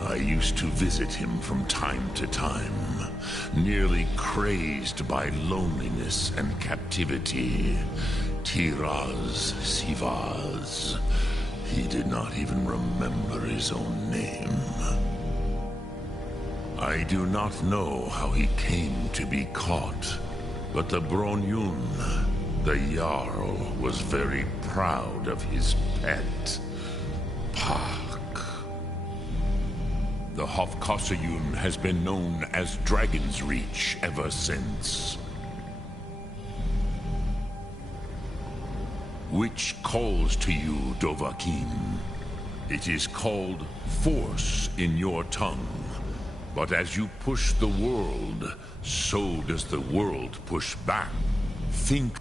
I used to visit him from time to time, nearly crazed by loneliness and captivity. Tiraz Sivaz. He did not even remember his own name. I do not know how he came to be caught, but the Bronyun, the Jarl, was very proud of his pet, Pak. The Hofkossayun has been known as Dragon's Reach ever since. Which calls to you, Dovahkiin? It is called force in your tongue. But as you push the world, so does the world push back. Think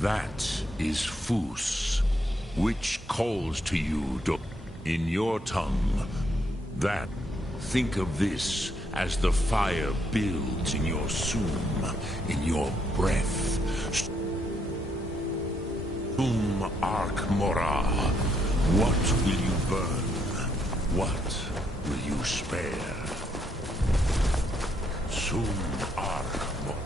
that is Fus, which calls to you, in your tongue. That, think of this as the fire builds in your sum, in your breath. Sum Arc Mora. What will you burn? What will you spare? Sum Arc Mora.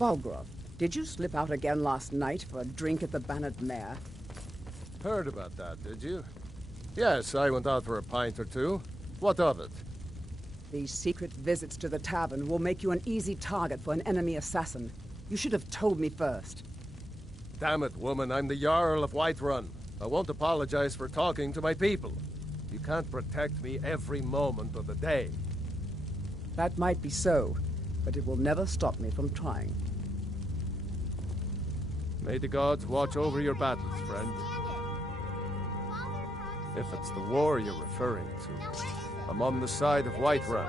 Balgrov, did you slip out again last night for a drink at the Bannered Mare? Heard about that, did you? Yes, I went out for a pint or two. What of it? These secret visits to the tavern will make you an easy target for an enemy assassin. You should have told me first. Damn it, woman, I'm the Jarl of Whiterun. I won't apologize for talking to my people. You can't protect me every moment of the day. That might be so, but it will never stop me from trying. May the gods watch over your battles, friend. If it's the war you're referring to, I'm on the side of Whiterun.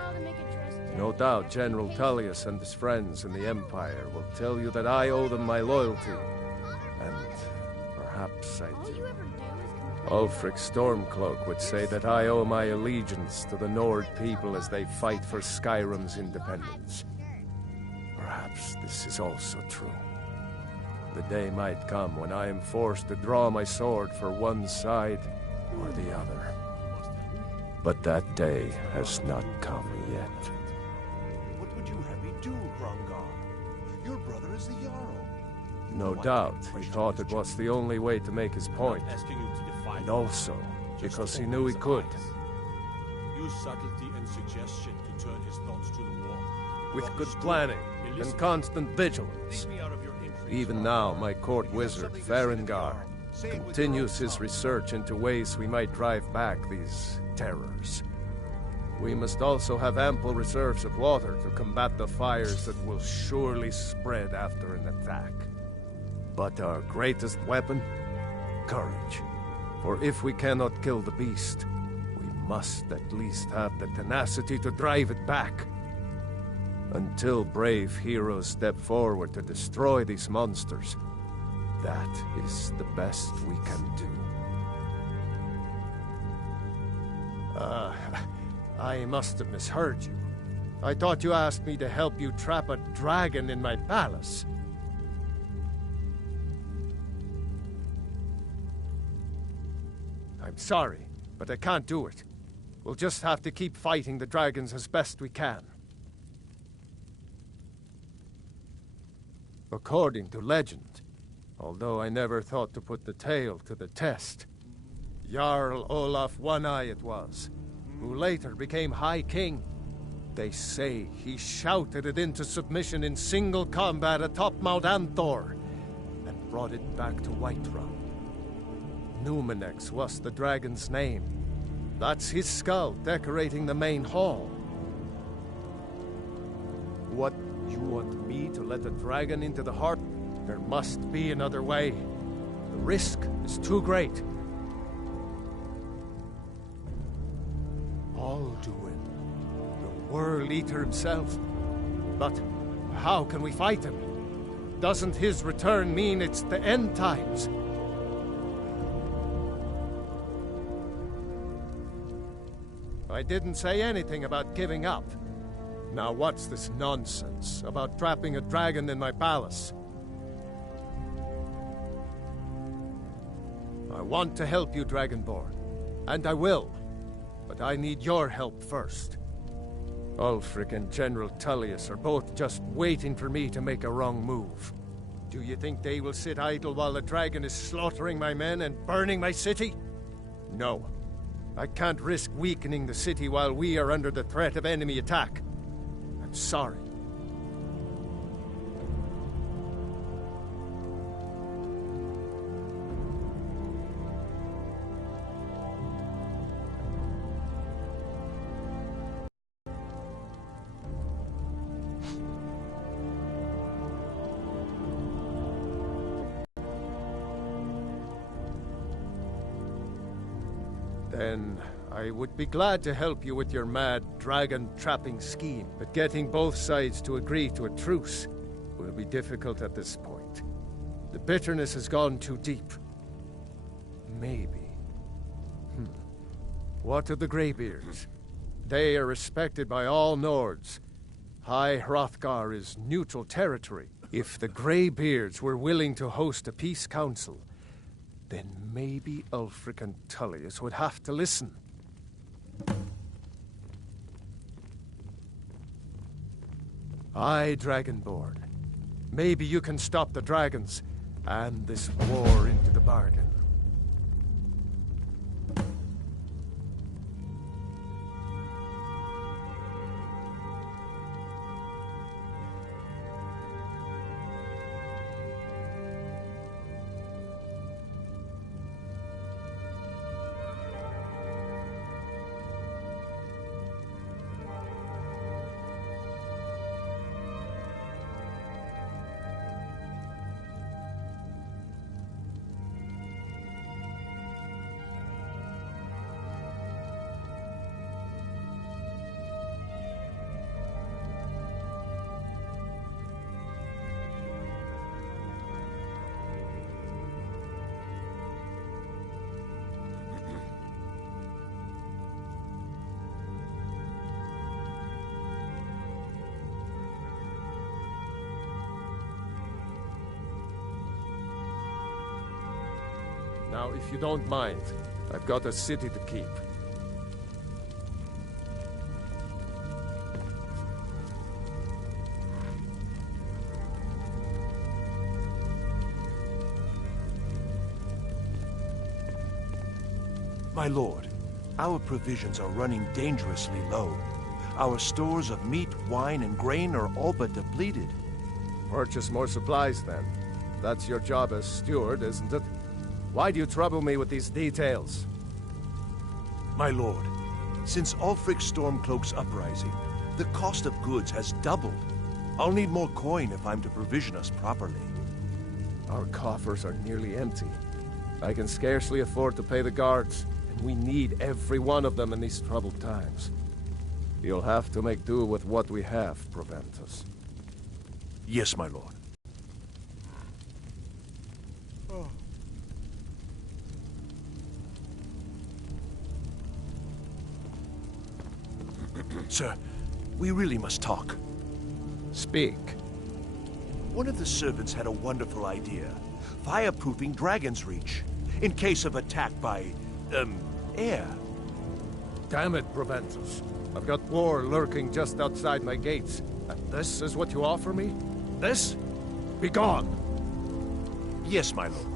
No doubt General Tullius and his friends in the Empire will tell you that I owe them my loyalty. And perhaps I do. Ulfric Stormcloak would say that I owe my allegiance to the Nord people as they fight for Skyrim's independence. Perhaps this is also true. The day might come when I am forced to draw my sword for one side or the other. But that day has not come yet. What would you have me do, Grongar? Your brother is the Jarl. No doubt, he thought it was the only way to make his point. And also, because he knew he could. Use subtlety and suggestion to turn his thoughts to the war. With good planning and constant vigilance. Even now, my court wizard, Farengar, continues his research into ways we might drive back these terrors. We must also have ample reserves of water to combat the fires that will surely spread after an attack. But our greatest weapon courage. For if we cannot kill the beast, we must at least have the tenacity to drive it back. Until brave heroes step forward to destroy these monsters, that is the best we can do. I must have misheard you. I thought you asked me to help you trap a dragon in my palace. I'm sorry, but I can't do it. We'll just have to keep fighting the dragons as best we can. According to legend, although I never thought to put the tale to the test, Jarl Olaf One-Eye it was, who later became High King. They say he shouted it into submission in single combat atop Mount Anthor, and brought it back to Whiterun. Numenex was the dragon's name. That's his skull decorating the main hall. What, you want me to let a dragon into the heart? There must be another way. The risk is too great. Alduin, the World Eater himself. But how can we fight him? Doesn't his return mean it's the end times? I didn't say anything about giving up. Now what's this nonsense about trapping a dragon in my palace? I want to help you, Dragonborn, and I will. But I need your help first. Ulfric and General Tullius are both just waiting for me to make a wrong move. Do you think they will sit idle while the dragon is slaughtering my men and burning my city? No. I can't risk weakening the city while we are under the threat of enemy attack. I'm sorry. Then I would be glad to help you with your mad dragon-trapping scheme, but getting both sides to agree to a truce will be difficult at this point. The bitterness has gone too deep. Maybe. What of the Greybeards? They are respected by all Nords. High Hrothgar is neutral territory. If the Greybeards were willing to host a peace council, then maybe Ulfric and Tullius would have to listen. Aye, Dragonborn. Maybe you can stop the dragons, and this war into the bargain. Now, if you don't mind, I've got a city to keep. My lord, our provisions are running dangerously low. Our stores of meat, wine, and grain are all but depleted. Purchase more supplies, then. That's your job as steward, isn't it? Why do you trouble me with these details? My lord, since Ulfric's Stormcloak's uprising, the cost of goods has doubled. I'll need more coin if I'm to provision us properly. Our coffers are nearly empty. I can scarcely afford to pay the guards, and we need every one of them in these troubled times. You'll have to make do with what we have, Proventus. Yes, my lord. Sir, we really must talk. Speak. One of the servants had a wonderful idea. Fireproofing Dragon's Reach. In case of attack by, air. Damn it, Proventus. I've got war lurking just outside my gates. And this is what you offer me? This? Be gone! Yes, my lord.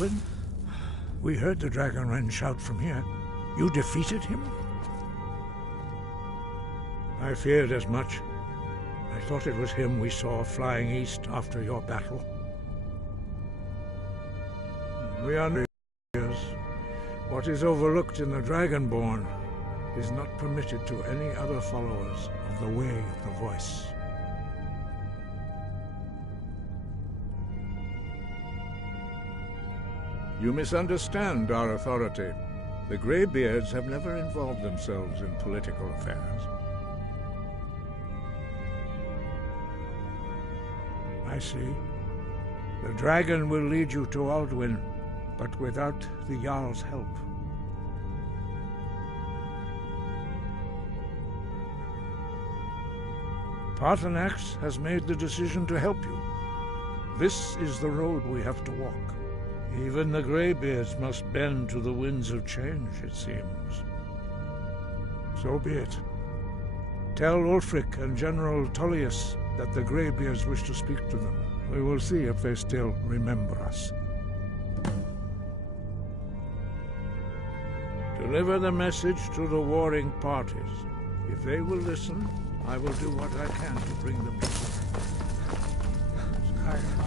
Aldwyn? We heard the Dragonren shout from here. You defeated him? I feared as much. I thought it was him we saw flying east after your battle. We are warriors. What is overlooked in the Dragonborn is not permitted to any other followers of the Way of the Voice. You misunderstand our authority. The Greybeards have never involved themselves in political affairs. I see. The dragon will lead you to Aldwyn, but without the Jarl's help. Paarthurnax has made the decision to help you. This is the road we have to walk. Even the Greybeards must bend to the winds of change, it seems. So be it. Tell Ulfric and General Tullius that the Greybeards wish to speak to them. We will see if they still remember us. Deliver the message to the warring parties. If they will listen, I will do what I can to bring them together. Skyrim.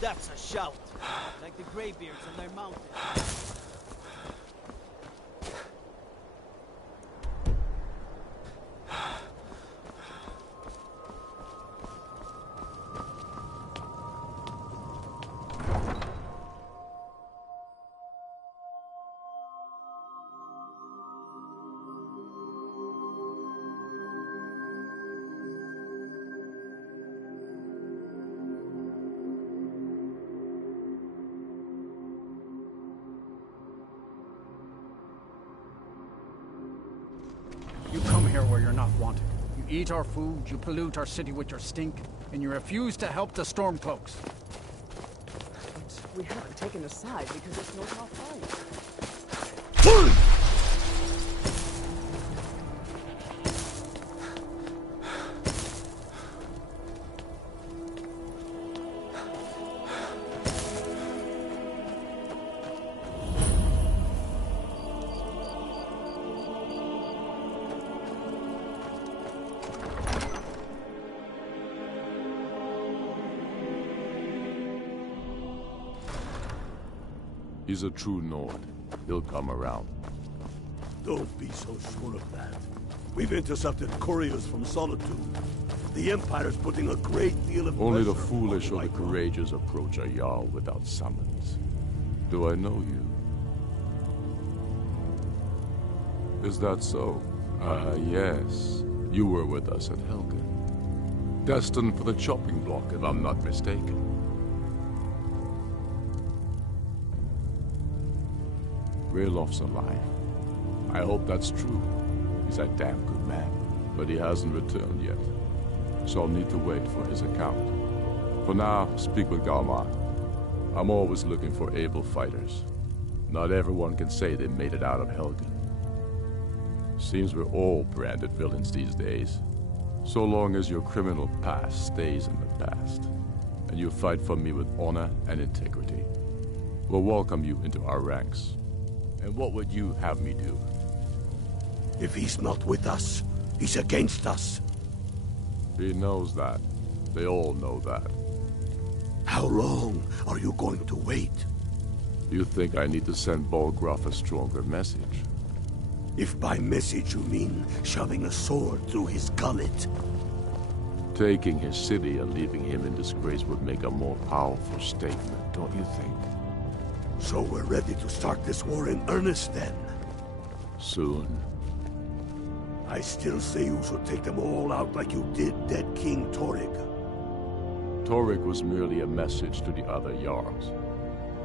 That's a shout, like the Greybeards on their mountain. You come here where you're not wanted. You eat our food, you pollute our city with your stink, and you refuse to help the Stormcloaks. But we haven't taken a side because it's not our fight. He's a true Nord. He'll come around. Don't be so sure of that. We've intercepted couriers from Solitude. The Empire's putting a great deal of Only the pressure foolish on or the courageous approach a Jarl without summons. Do I know you? Is that so? Ah, yes. You were with us at Helgen. Destined for the chopping block, if I'm not mistaken. Raylof's alive. I hope that's true. He's a damn good man, but he hasn't returned yet. So I'll need to wait for his account. For now, speak with Galmar. I'm always looking for able fighters. Not everyone can say they made it out of Helgen. Seems we're all branded villains these days. So long as your criminal past stays in the past, and you fight for me with honor and integrity, we'll welcome you into our ranks. And what would you have me do? If he's not with us, he's against us. He knows that. They all know that. How long are you going to wait? You think I need to send Bolgraf a stronger message? If by message you mean shoving a sword through his gullet. Taking his city and leaving him in disgrace would make a more powerful statement, don't you think? So we're ready to start this war in earnest then? Soon. I still say you should take them all out like you did dead King Torrig. Torrig was merely a message to the other Jarls.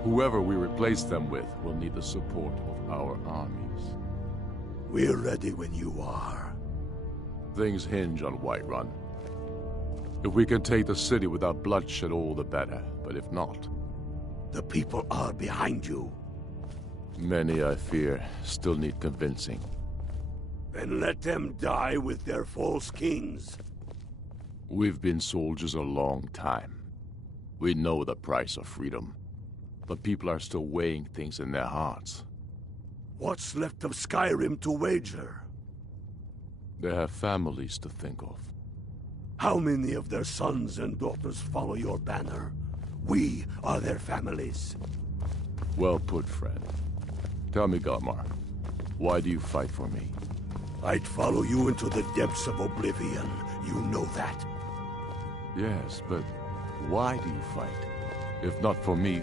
Whoever we replace them with will need the support of our armies. We're ready when you are. Things hinge on Whiterun. If we can take the city without bloodshed, all the better. But if not... The people are behind you. Many, I fear, still need convincing. Then let them die with their false kings. We've been soldiers a long time. We know the price of freedom. But people are still weighing things in their hearts. What's left of Skyrim to wager? They have families to think of. How many of their sons and daughters follow your banner? We are their families. Well put, friend. Tell me, Galmar, why do you fight for me? I'd follow you into the depths of oblivion. You know that. Yes, but why do you fight? If not for me,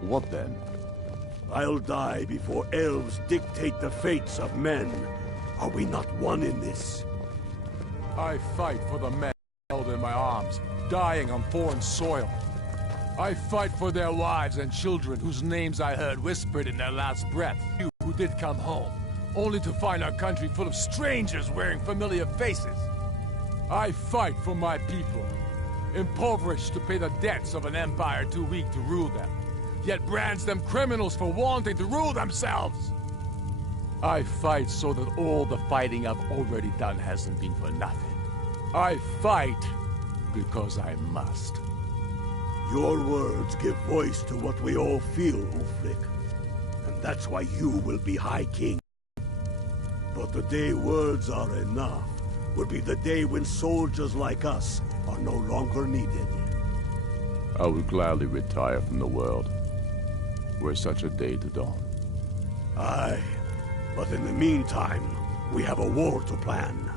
what then? I'll die before elves dictate the fates of men. Are we not one in this? I fight for the men held in my arms, dying on foreign soil. I fight for their wives and children whose names I heard whispered in their last breath. You who did come home, only to find our country full of strangers wearing familiar faces. I fight for my people, impoverished to pay the debts of an empire too weak to rule them, yet brands them criminals for wanting to rule themselves. I fight so that all the fighting I've already done hasn't been for nothing. I fight because I must. Your words give voice to what we all feel, Ulfric. And that's why you will be High King. But the day words are enough will be the day when soldiers like us are no longer needed. I would gladly retire from the world, were such a day to dawn. Aye, but in the meantime, we have a war to plan.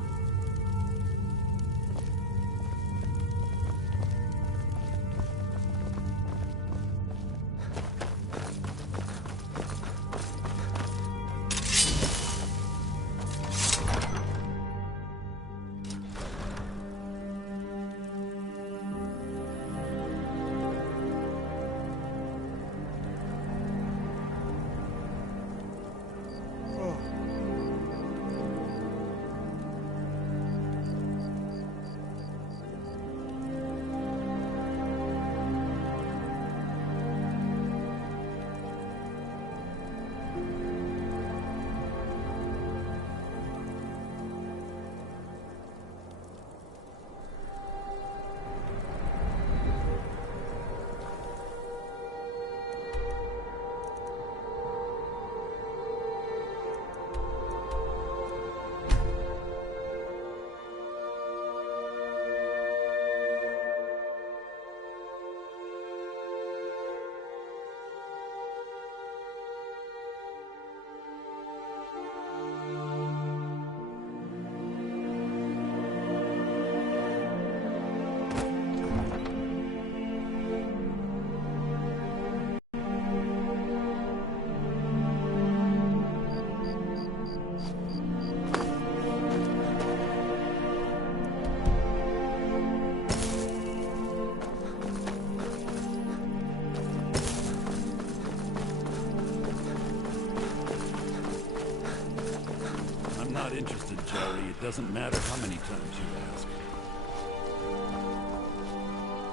necessary. It doesn't matter how many times you ask.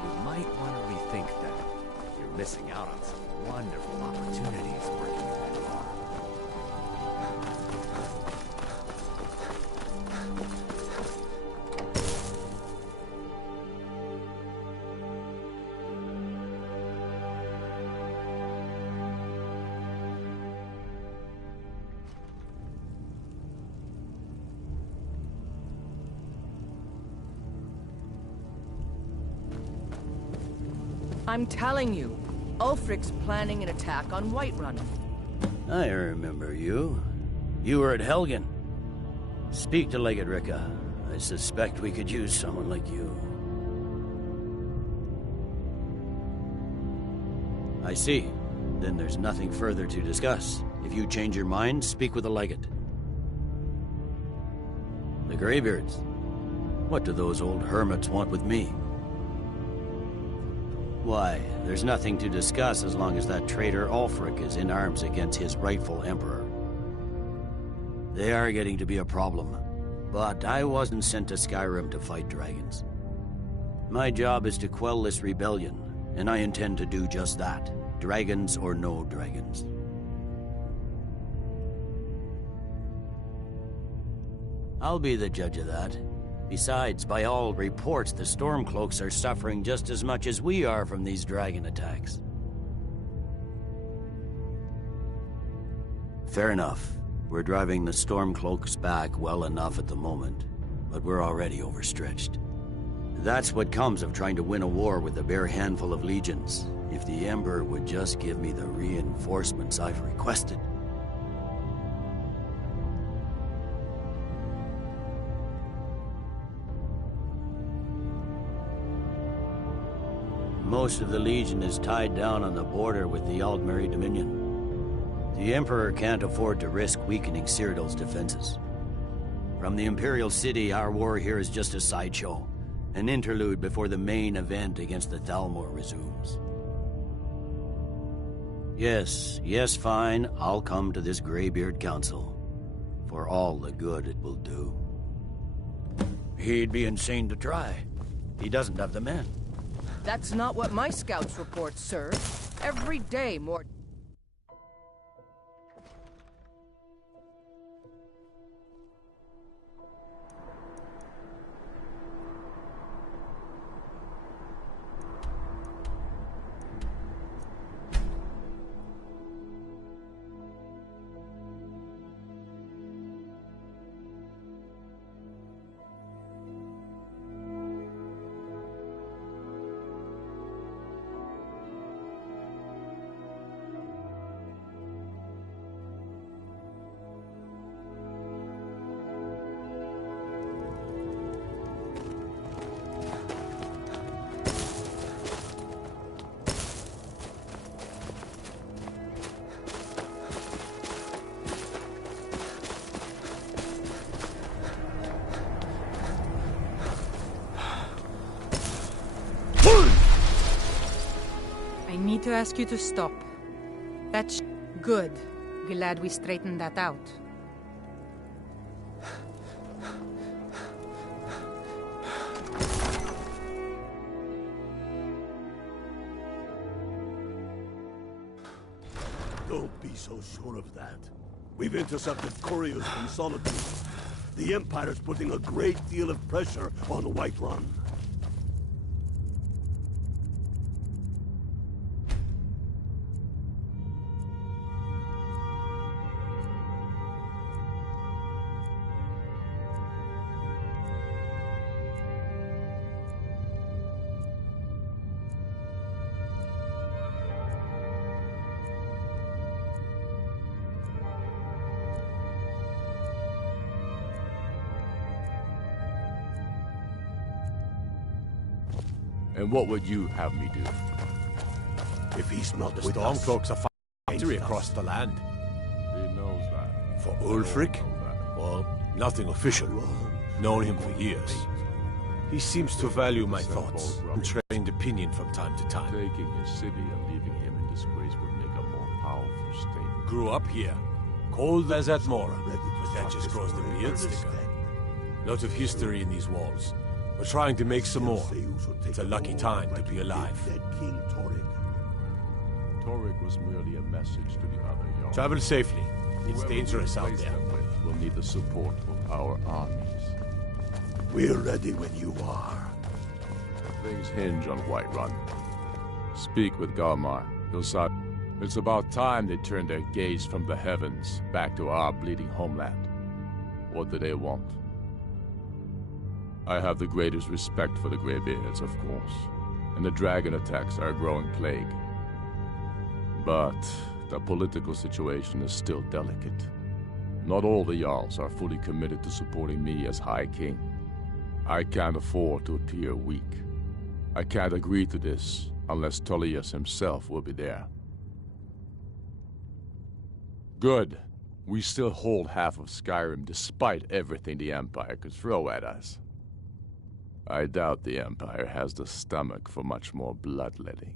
You might want to rethink that. You're missing out on some wonderful opportunities working with that law. I'm telling you, Ulfric's planning an attack on Whiterun. I remember you. You were at Helgen. Speak to Legate Ricka. I suspect we could use someone like you. I see. Then there's nothing further to discuss. If you change your mind, speak with the Legate. The Greybeards. What do those old hermits want with me? Why, there's nothing to discuss as long as that traitor Ulfric is in arms against his rightful emperor. They are getting to be a problem, but I wasn't sent to Skyrim to fight dragons. My job is to quell this rebellion, and I intend to do just that, dragons or no dragons. I'll be the judge of that. Besides, by all reports, the Stormcloaks are suffering just as much as we are from these dragon attacks. Fair enough. We're driving the Stormcloaks back well enough at the moment, but we're already overstretched. That's what comes of trying to win a war with a bare handful of legions. If the Emperor would just give me the reinforcements I've requested. Most of the Legion is tied down on the border with the Aldmeri Dominion. The Emperor can't afford to risk weakening Cyrodiil's defenses. From the Imperial City, our war here is just a sideshow. An interlude before the main event against the Thalmor resumes. Yes, fine. I'll come to this Greybeard Council. For all the good it will do. He'd be insane to try. He doesn't have the men. That's not what my scouts report, sir. Every day more... I need to ask you to stop. That's good. Glad we straightened that out. Don't be so sure of that. We've intercepted couriers from Solitude. The Empire's putting a great deal of pressure on Whiterun. And what would you have me do? If he's not The with us, Stormcloaks are factory across the land. He knows that. For Ulfric? Well, nothing official. Known him for years. He seems to value my thoughts and trained opinion from time to time. Taking his city and leaving him in disgrace would make a more powerful state. Grew up here. Cold as Atmora. But that just grows the beard sticker. Lot of history in these walls. We're trying to make some more. It's a lucky time to be alive. Torek was merely a message to the other young. Travel safely. It's dangerous out there. We'll need the support of our armies. We're ready when you are. Things hinge on Whiterun. Speak with Galmar. He'll say it's about time they turned their gaze from the heavens back to our bleeding homeland. What do they want? I have the greatest respect for the Greybeards, of course, and the dragon attacks are a growing plague. But the political situation is still delicate. Not all the Jarls are fully committed to supporting me as High King. I can't afford to appear weak. I can't agree to this unless Tullius himself will be there. Good. We still hold half of Skyrim despite everything the Empire could throw at us. I doubt the Empire has the stomach for much more bloodletting.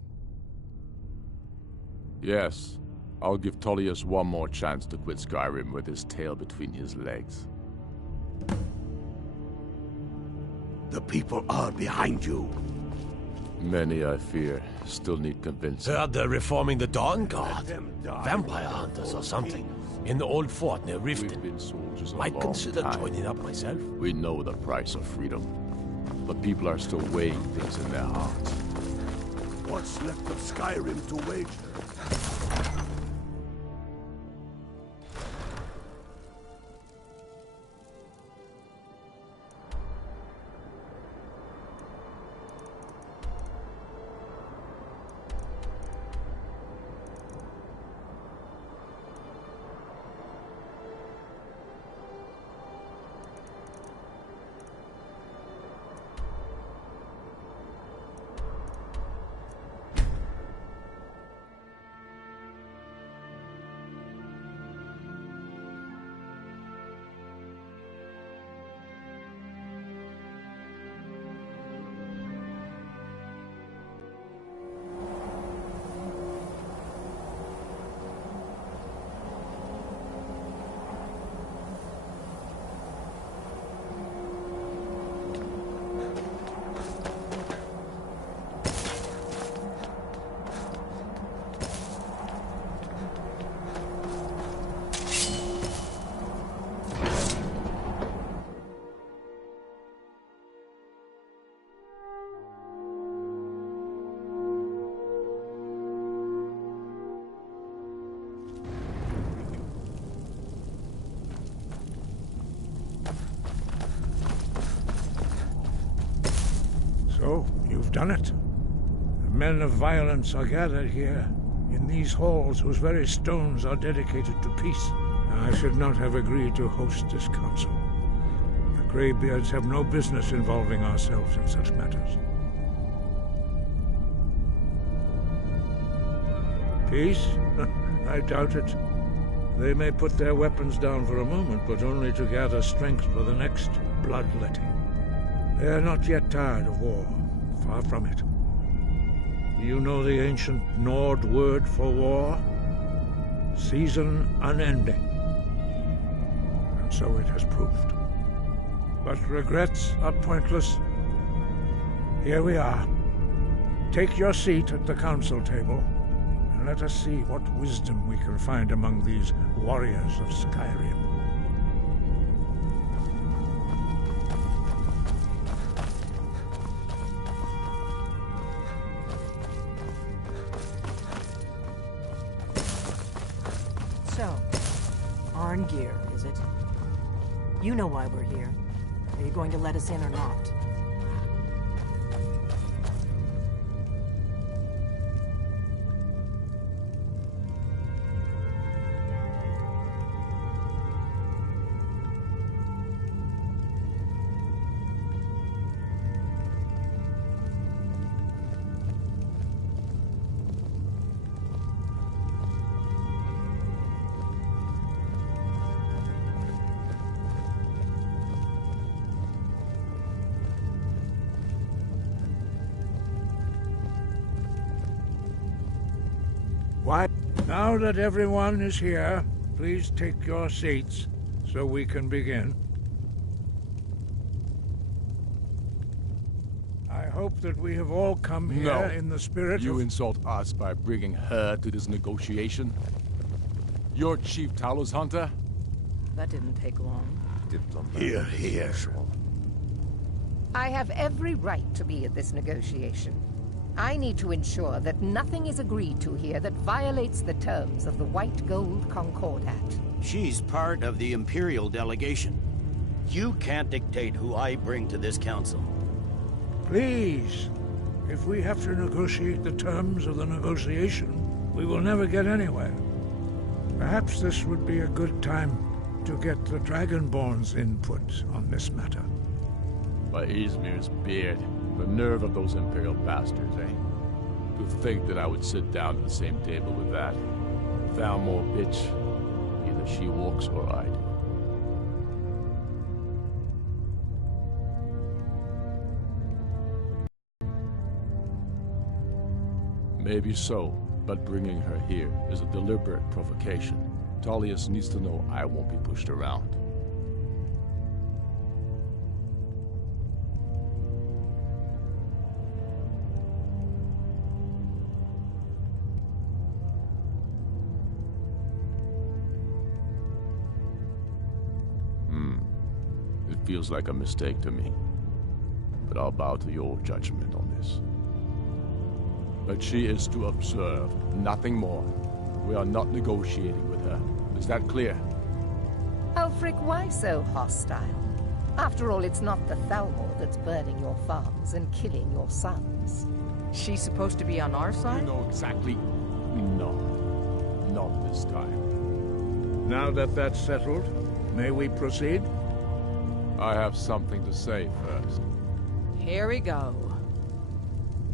Yes, I'll give Tullius one more chance to quit Skyrim with his tail between his legs. The people are behind you. Many, I fear, still need convincing. Heard they're reforming the Dawn Guard. Vampire hunters or something. In the old fort near Riften. We've been soldiers a Might long consider time. joining up myself. We know the price of freedom. But people are still weighing things in their hearts. What's left of Skyrim to wager? So, you've done it. The men of violence are gathered here, in these halls whose very stones are dedicated to peace. I should not have agreed to host this council. The Greybeards have no business involving ourselves in such matters. Peace? I doubt it. They may put their weapons down for a moment, but only to gather strength for the next bloodletting. They are not yet tired of war. Far from it. Do you know the ancient Nord word for war? Season unending. And so it has proved. But regrets are pointless. Here we are. Take your seat at the council table, and let us see what wisdom we can find among these warriors of Skyrim. So, Arngeir, is it? You know why we're here. Are you going to let us in or not? Why? Now that everyone is here, please take your seats so we can begin. hope that we have all come here No. in the spirit You of... insult us by bringing her to this negotiation? You're Chief Talos Hunter? That didn't take long. Here, here. I have every right to be at this negotiation. I need to ensure that nothing is agreed to here that violates the terms of the White Gold Concordat. She's part of the Imperial delegation. You can't dictate who I bring to this council. Please, if we have to negotiate the terms of the negotiation, we will never get anywhere. Perhaps this would be a good time to get the Dragonborn's input on this matter. By Izmir's beard, the nerve of those Imperial bastards, eh? To think that I would sit down at the same table with that. Thalmor bitch. Either she walks or I do. Maybe so, but bringing her here is a deliberate provocation. Tullius needs to know I won't be pushed around. It feels like a mistake to me, but I'll bow to your judgment on this. But she is to observe, nothing more. We are not negotiating with her. Is that clear? Ulfric, why so hostile? After all, it's not the Thalmor that's burning your farms and killing your sons. She's supposed to be on our side? You know exactly. No. Not this time. Now that that's settled, may we proceed? I have something to say first. Here we go.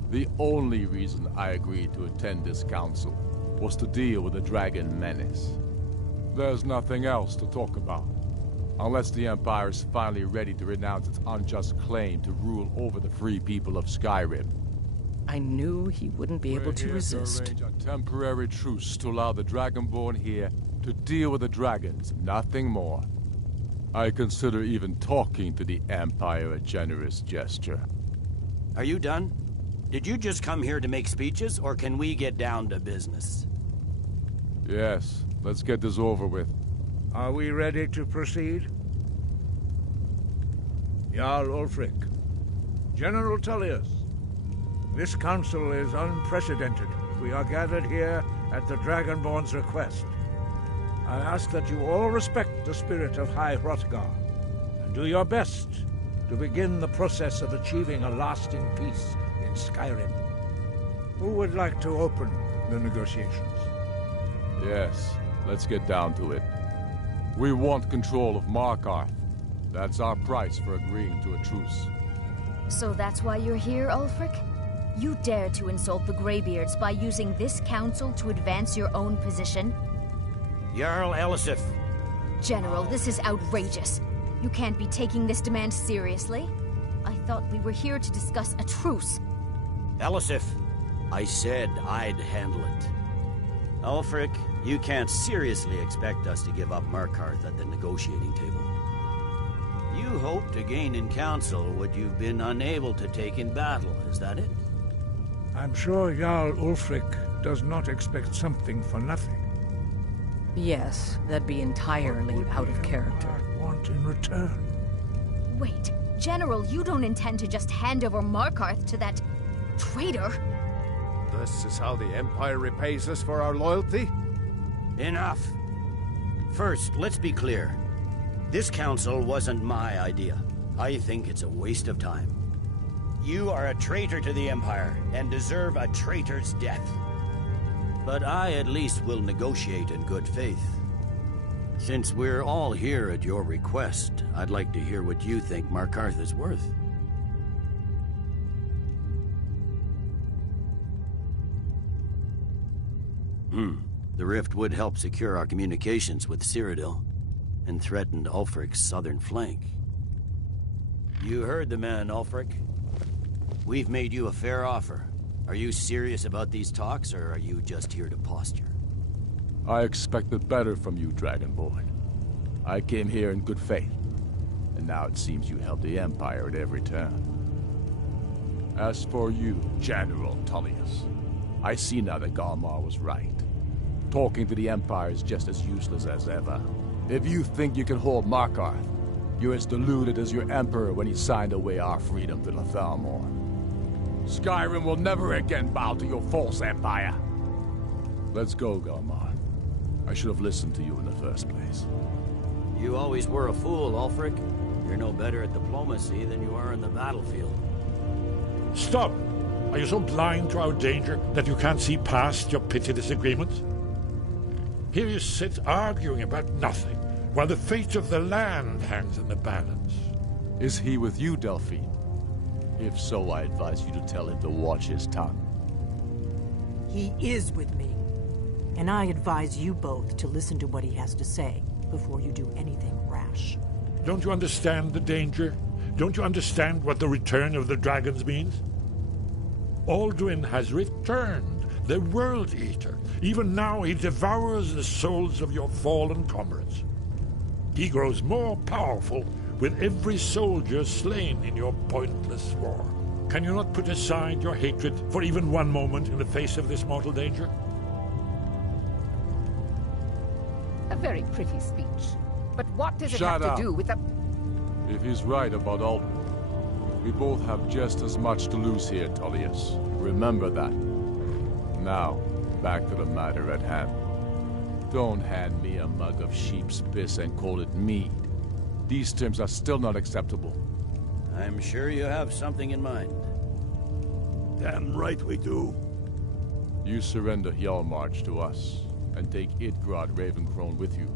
The only reason I agreed to attend this council was to deal with the dragon menace. There's nothing else to talk about. Unless the Empire is finally ready to renounce its unjust claim to rule over the free people of Skyrim. I knew he wouldn't be able to resist. To arrange a temporary truce to allow the Dragonborn here to deal with the dragons, nothing more. I consider even talking to the Empire a generous gesture. Are you done? Did you just come here to make speeches, or can we get down to business? Yes, let's get this over with. Are we ready to proceed? Jarl Ulfric, General Tullius, this council is unprecedented. We are gathered here at the Dragonborn's request. I ask that you all respect the spirit of High Hrothgar, and do your best to begin the process of achieving a lasting peace in Skyrim. Who would like to open the negotiations? Yes, let's get down to it. We want control of Markarth. That's our price for agreeing to a truce. So that's why you're here, Ulfric? You dare to insult the Greybeards by using this council to advance your own position? Jarl Elisif. General, this is outrageous. You can't be taking this demand seriously. I thought we were here to discuss a truce. Elisif, I said I'd handle it. Ulfric, you can't seriously expect us to give up Markarth at the negotiating table. You hope to gain in council what you've been unable to take in battle, is that it? I'm sure Jarl Ulfric does not expect something for nothing. Yes, that'd be entirely out of character. Want in return? Wait, General, you don't intend to just hand over Markarth to that traitor? This is how the Empire repays us for our loyalty? Enough. First, let's be clear. This council wasn't my idea. I think it's a waste of time. You are a traitor to the Empire, and deserve a traitor's death. But I at least will negotiate in good faith. Since we're all here at your request, I'd like to hear what you think Markarth is worth. The rift would help secure our communications with Cyrodiil, and threatened Ulfric's southern flank. You heard the man, Ulfric. We've made you a fair offer. Are you serious about these talks, or are you just here to posture? I expected better from you, Dragonborn. I came here in good faith, and now it seems you help the Empire at every turn. As for you, General Tullius, I see now that Galmar was right. Talking to the Empire is just as useless as ever. If you think you can hold Markarth, you're as deluded as your Emperor when he signed away our freedom to the Thalmor. Skyrim will never again bow to your false empire. Let's go, Galmar. I should have listened to you in the first place. You always were a fool, Ulfric. You're no better at diplomacy than you are in the battlefield. Stop! Are you so blind to our danger that you can't see past your petty disagreements? Here you sit arguing about nothing, while the fate of the land hangs in the balance. Is he with you, Delphine? If so, I advise you to tell him to watch his tongue. He is with me. And I advise you both to listen to what he has to say before you do anything rash. Don't you understand the danger? Don't you understand what the return of the dragons means? Alduin has returned, the World Eater. Even now he devours the souls of your fallen comrades. He grows more powerful with every soldier slain in your pointless war. Can you not put aside your hatred for even one moment in the face of this mortal danger? A very pretty speech. But what does it Shut have up. to do with the... If he's right about Alduin, we both have just as much to lose here, Tullius. Remember that. Now, back to the matter at hand. Don't hand me a mug of sheep's piss and call it mead. These terms are still not acceptable. I'm sure you have something in mind. Damn right we do. You surrender Hjalmarch to us, and take Idgrod Ravencrone with you.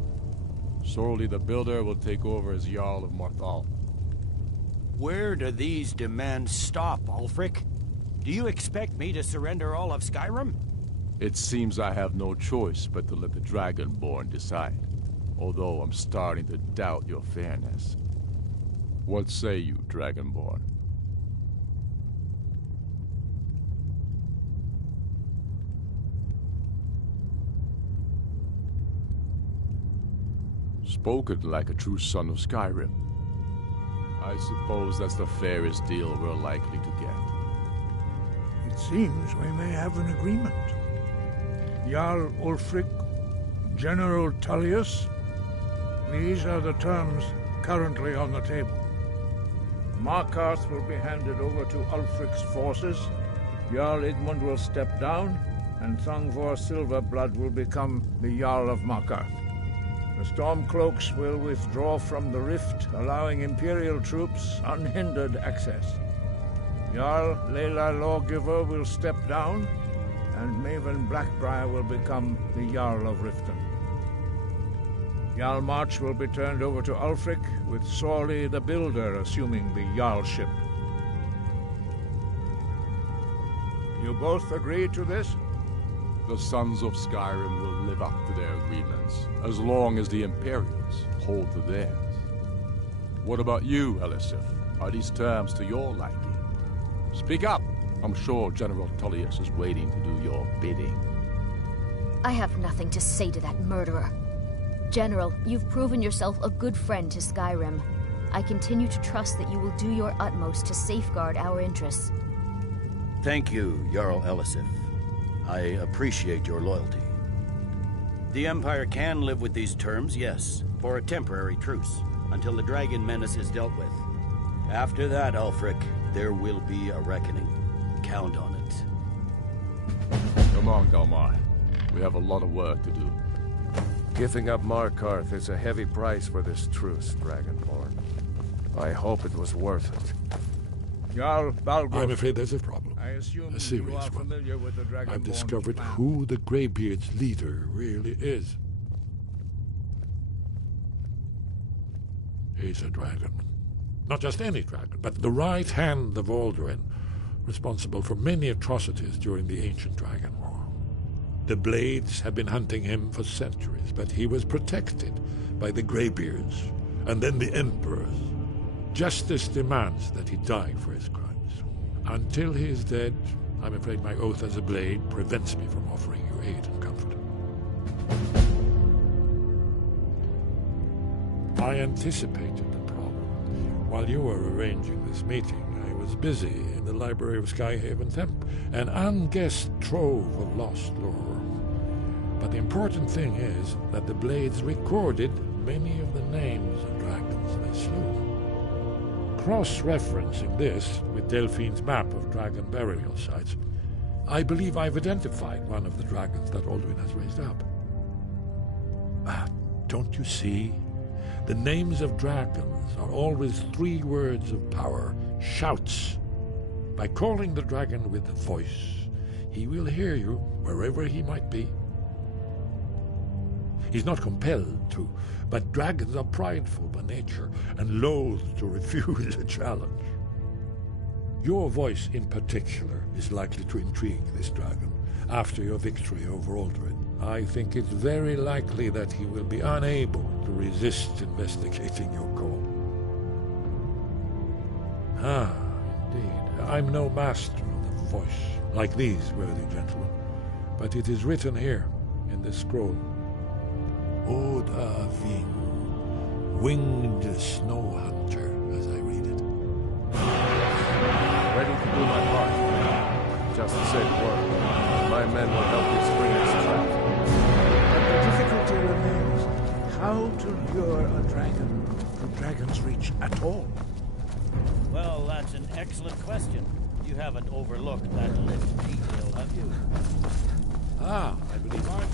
Sorli the Builder will take over as Jarl of Morthal. Where do these demands stop, Ulfric? Do you expect me to surrender all of Skyrim? It seems I have no choice but to let the Dragonborn decide, although I'm starting to doubt your fairness. What say you, Dragonborn? Spoken like a true son of Skyrim. I suppose that's the fairest deal we're likely to get. It seems we may have an agreement. Jarl Ulfric, General Tullius, these are the terms currently on the table. Markarth will be handed over to Ulfric's forces, Jarl Igmund will step down, and Thangvor Silverblood will become the Jarl of Markarth. The Stormcloaks will withdraw from the rift, allowing Imperial troops unhindered access. Jarl Layla Lawgiver will step down, and Maven Blackbriar will become the Jarl of Riften. Hjalmarch will be turned over to Ulfric, with Sorli the Builder assuming the Jarlship. You both agree to this? The Sons of Skyrim will live up to their agreements, as long as the Imperials hold to theirs. What about you, Elisif? Are these terms to your liking? Speak up! I'm sure General Tullius is waiting to do your bidding. I have nothing to say to that murderer. General, you've proven yourself a good friend to Skyrim. I continue to trust that you will do your utmost to safeguard our interests. Thank you, Jarl Elisif. I appreciate your loyalty. The Empire can live with these terms, yes, for a temporary truce, until the dragon menace is dealt with. After that, Ulfric, there will be a reckoning. Count on it. Come on, Galmar. We have a lot of work to do. Giving up Markarth is a heavy price for this truce, Dragonborn. I hope it was worth it. Jarl Balgruuf. I'm afraid there's a problem. I assume A serious you are one. familiar with the Dragonborn I've discovered plan. who the Greybeard's leader really is. He's a dragon. Not just any dragon, but the right hand of Alduin, responsible for many atrocities during the Ancient Dragon War. The Blades have been hunting him for centuries, but he was protected by the Greybeards, and then the Emperors. Justice demands that he die for his crimes. Until he is dead, I'm afraid my oath as a Blade prevents me from offering you aid and comfort. I anticipated the problem. While you were arranging this meeting, I was busy in the library of Skyhaven Temp, an unguessed trove of lost lore. But the important thing is that the blades recorded many of the names of dragons they slew. Cross-referencing this with Delphine's map of dragon burial sites, I believe I've identified one of the dragons that Alduin has raised up. Don't you see? The names of dragons are always 3 words of power, shouts. By calling the dragon with a voice, he will hear you wherever he might be. He's not compelled to, but dragons are prideful by nature and loath to refuse a challenge. Your voice in particular is likely to intrigue this dragon after your victory over Alduin. I think it's very likely that he will be unable to resist investigating your call. Indeed. I'm no master of the voice, like these worthy gentlemen, but it is written here in this scroll. Oda Ving, winged snow hunter, as I read it. Ready to do my part. Just say the word. My men will help you spring this trap. But the difficulty remains how to lure a dragon from Dragon's Reach at all. Well, that's an excellent question. You haven't overlooked that little detail, have you? I believe I can.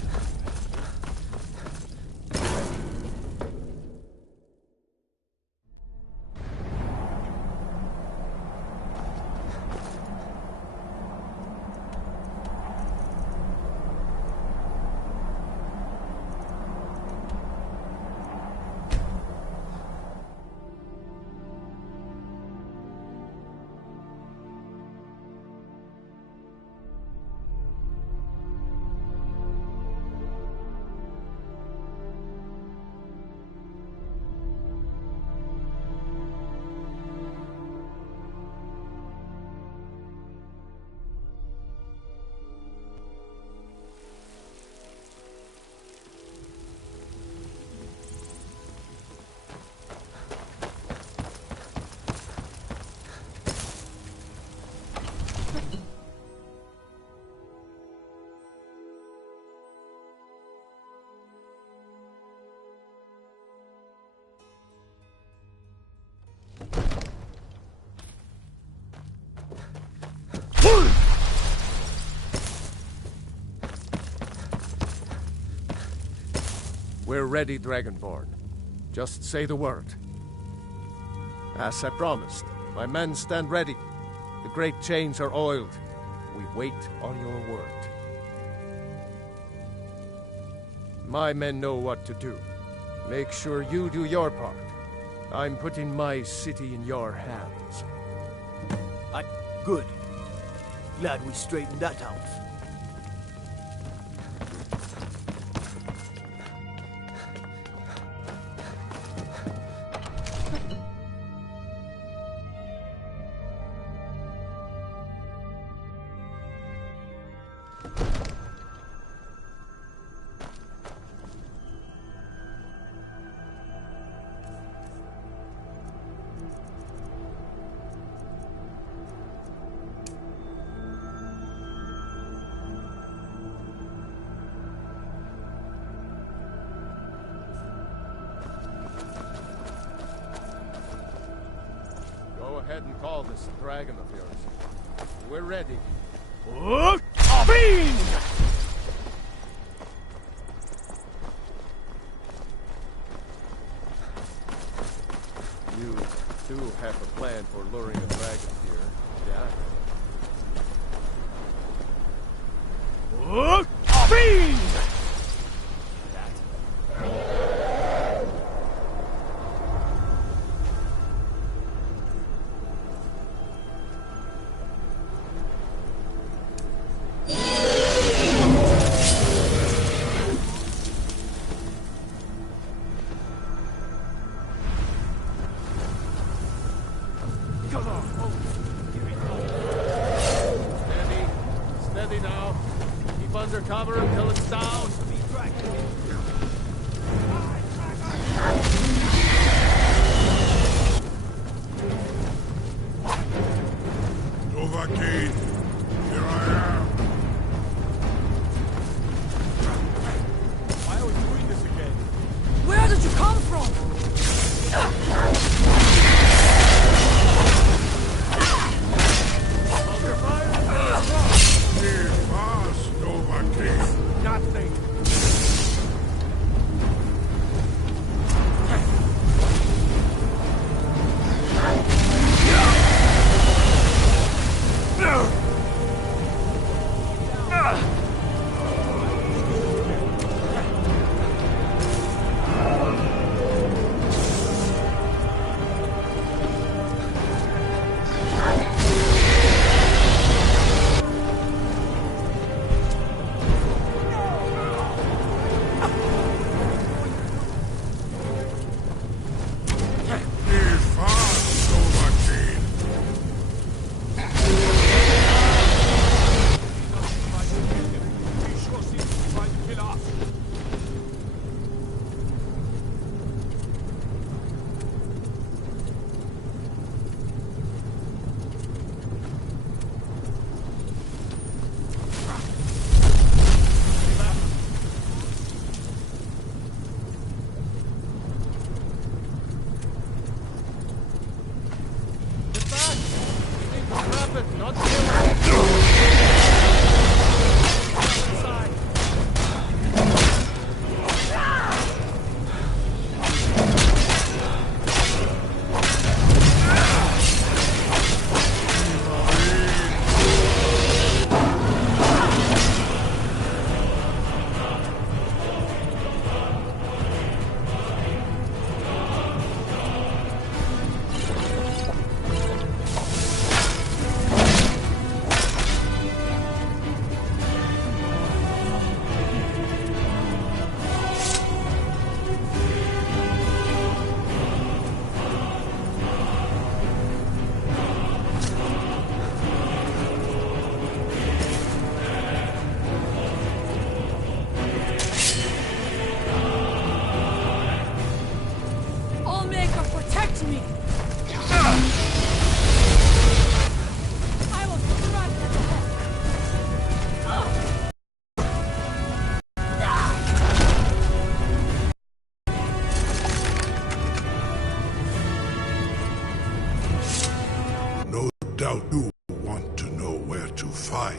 We're ready, Dragonborn. Just say the word. As I promised, my men stand ready. The great chains are oiled. We wait on your word. My men know what to do. Make sure you do your part. I'm putting my city in your hands. Good. Glad we straightened that out. Go ahead and call this dragon of yours. We're ready. You do have a plan for luring a dragon here, yeah? Steady now. Keep under cover until it's down.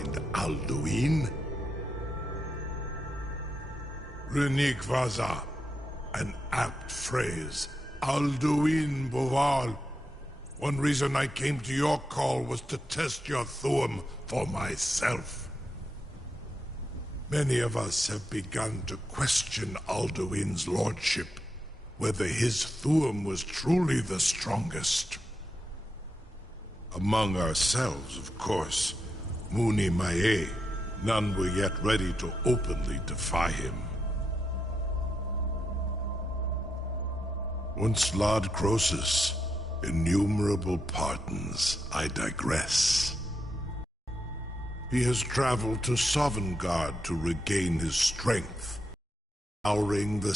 find Alduin? Renik Vaza, an apt phrase. Alduin Boval. One reason I came to your call was to test your Thuum for myself. Many of us have begun to question Alduin's lordship, whether his Thuum was truly the strongest. Among ourselves, of course, Muni Mae, none were yet ready to openly defy him. Once Lord Croesus, innumerable pardons, I digress. He has traveled to Sovngarde to regain his strength, powering the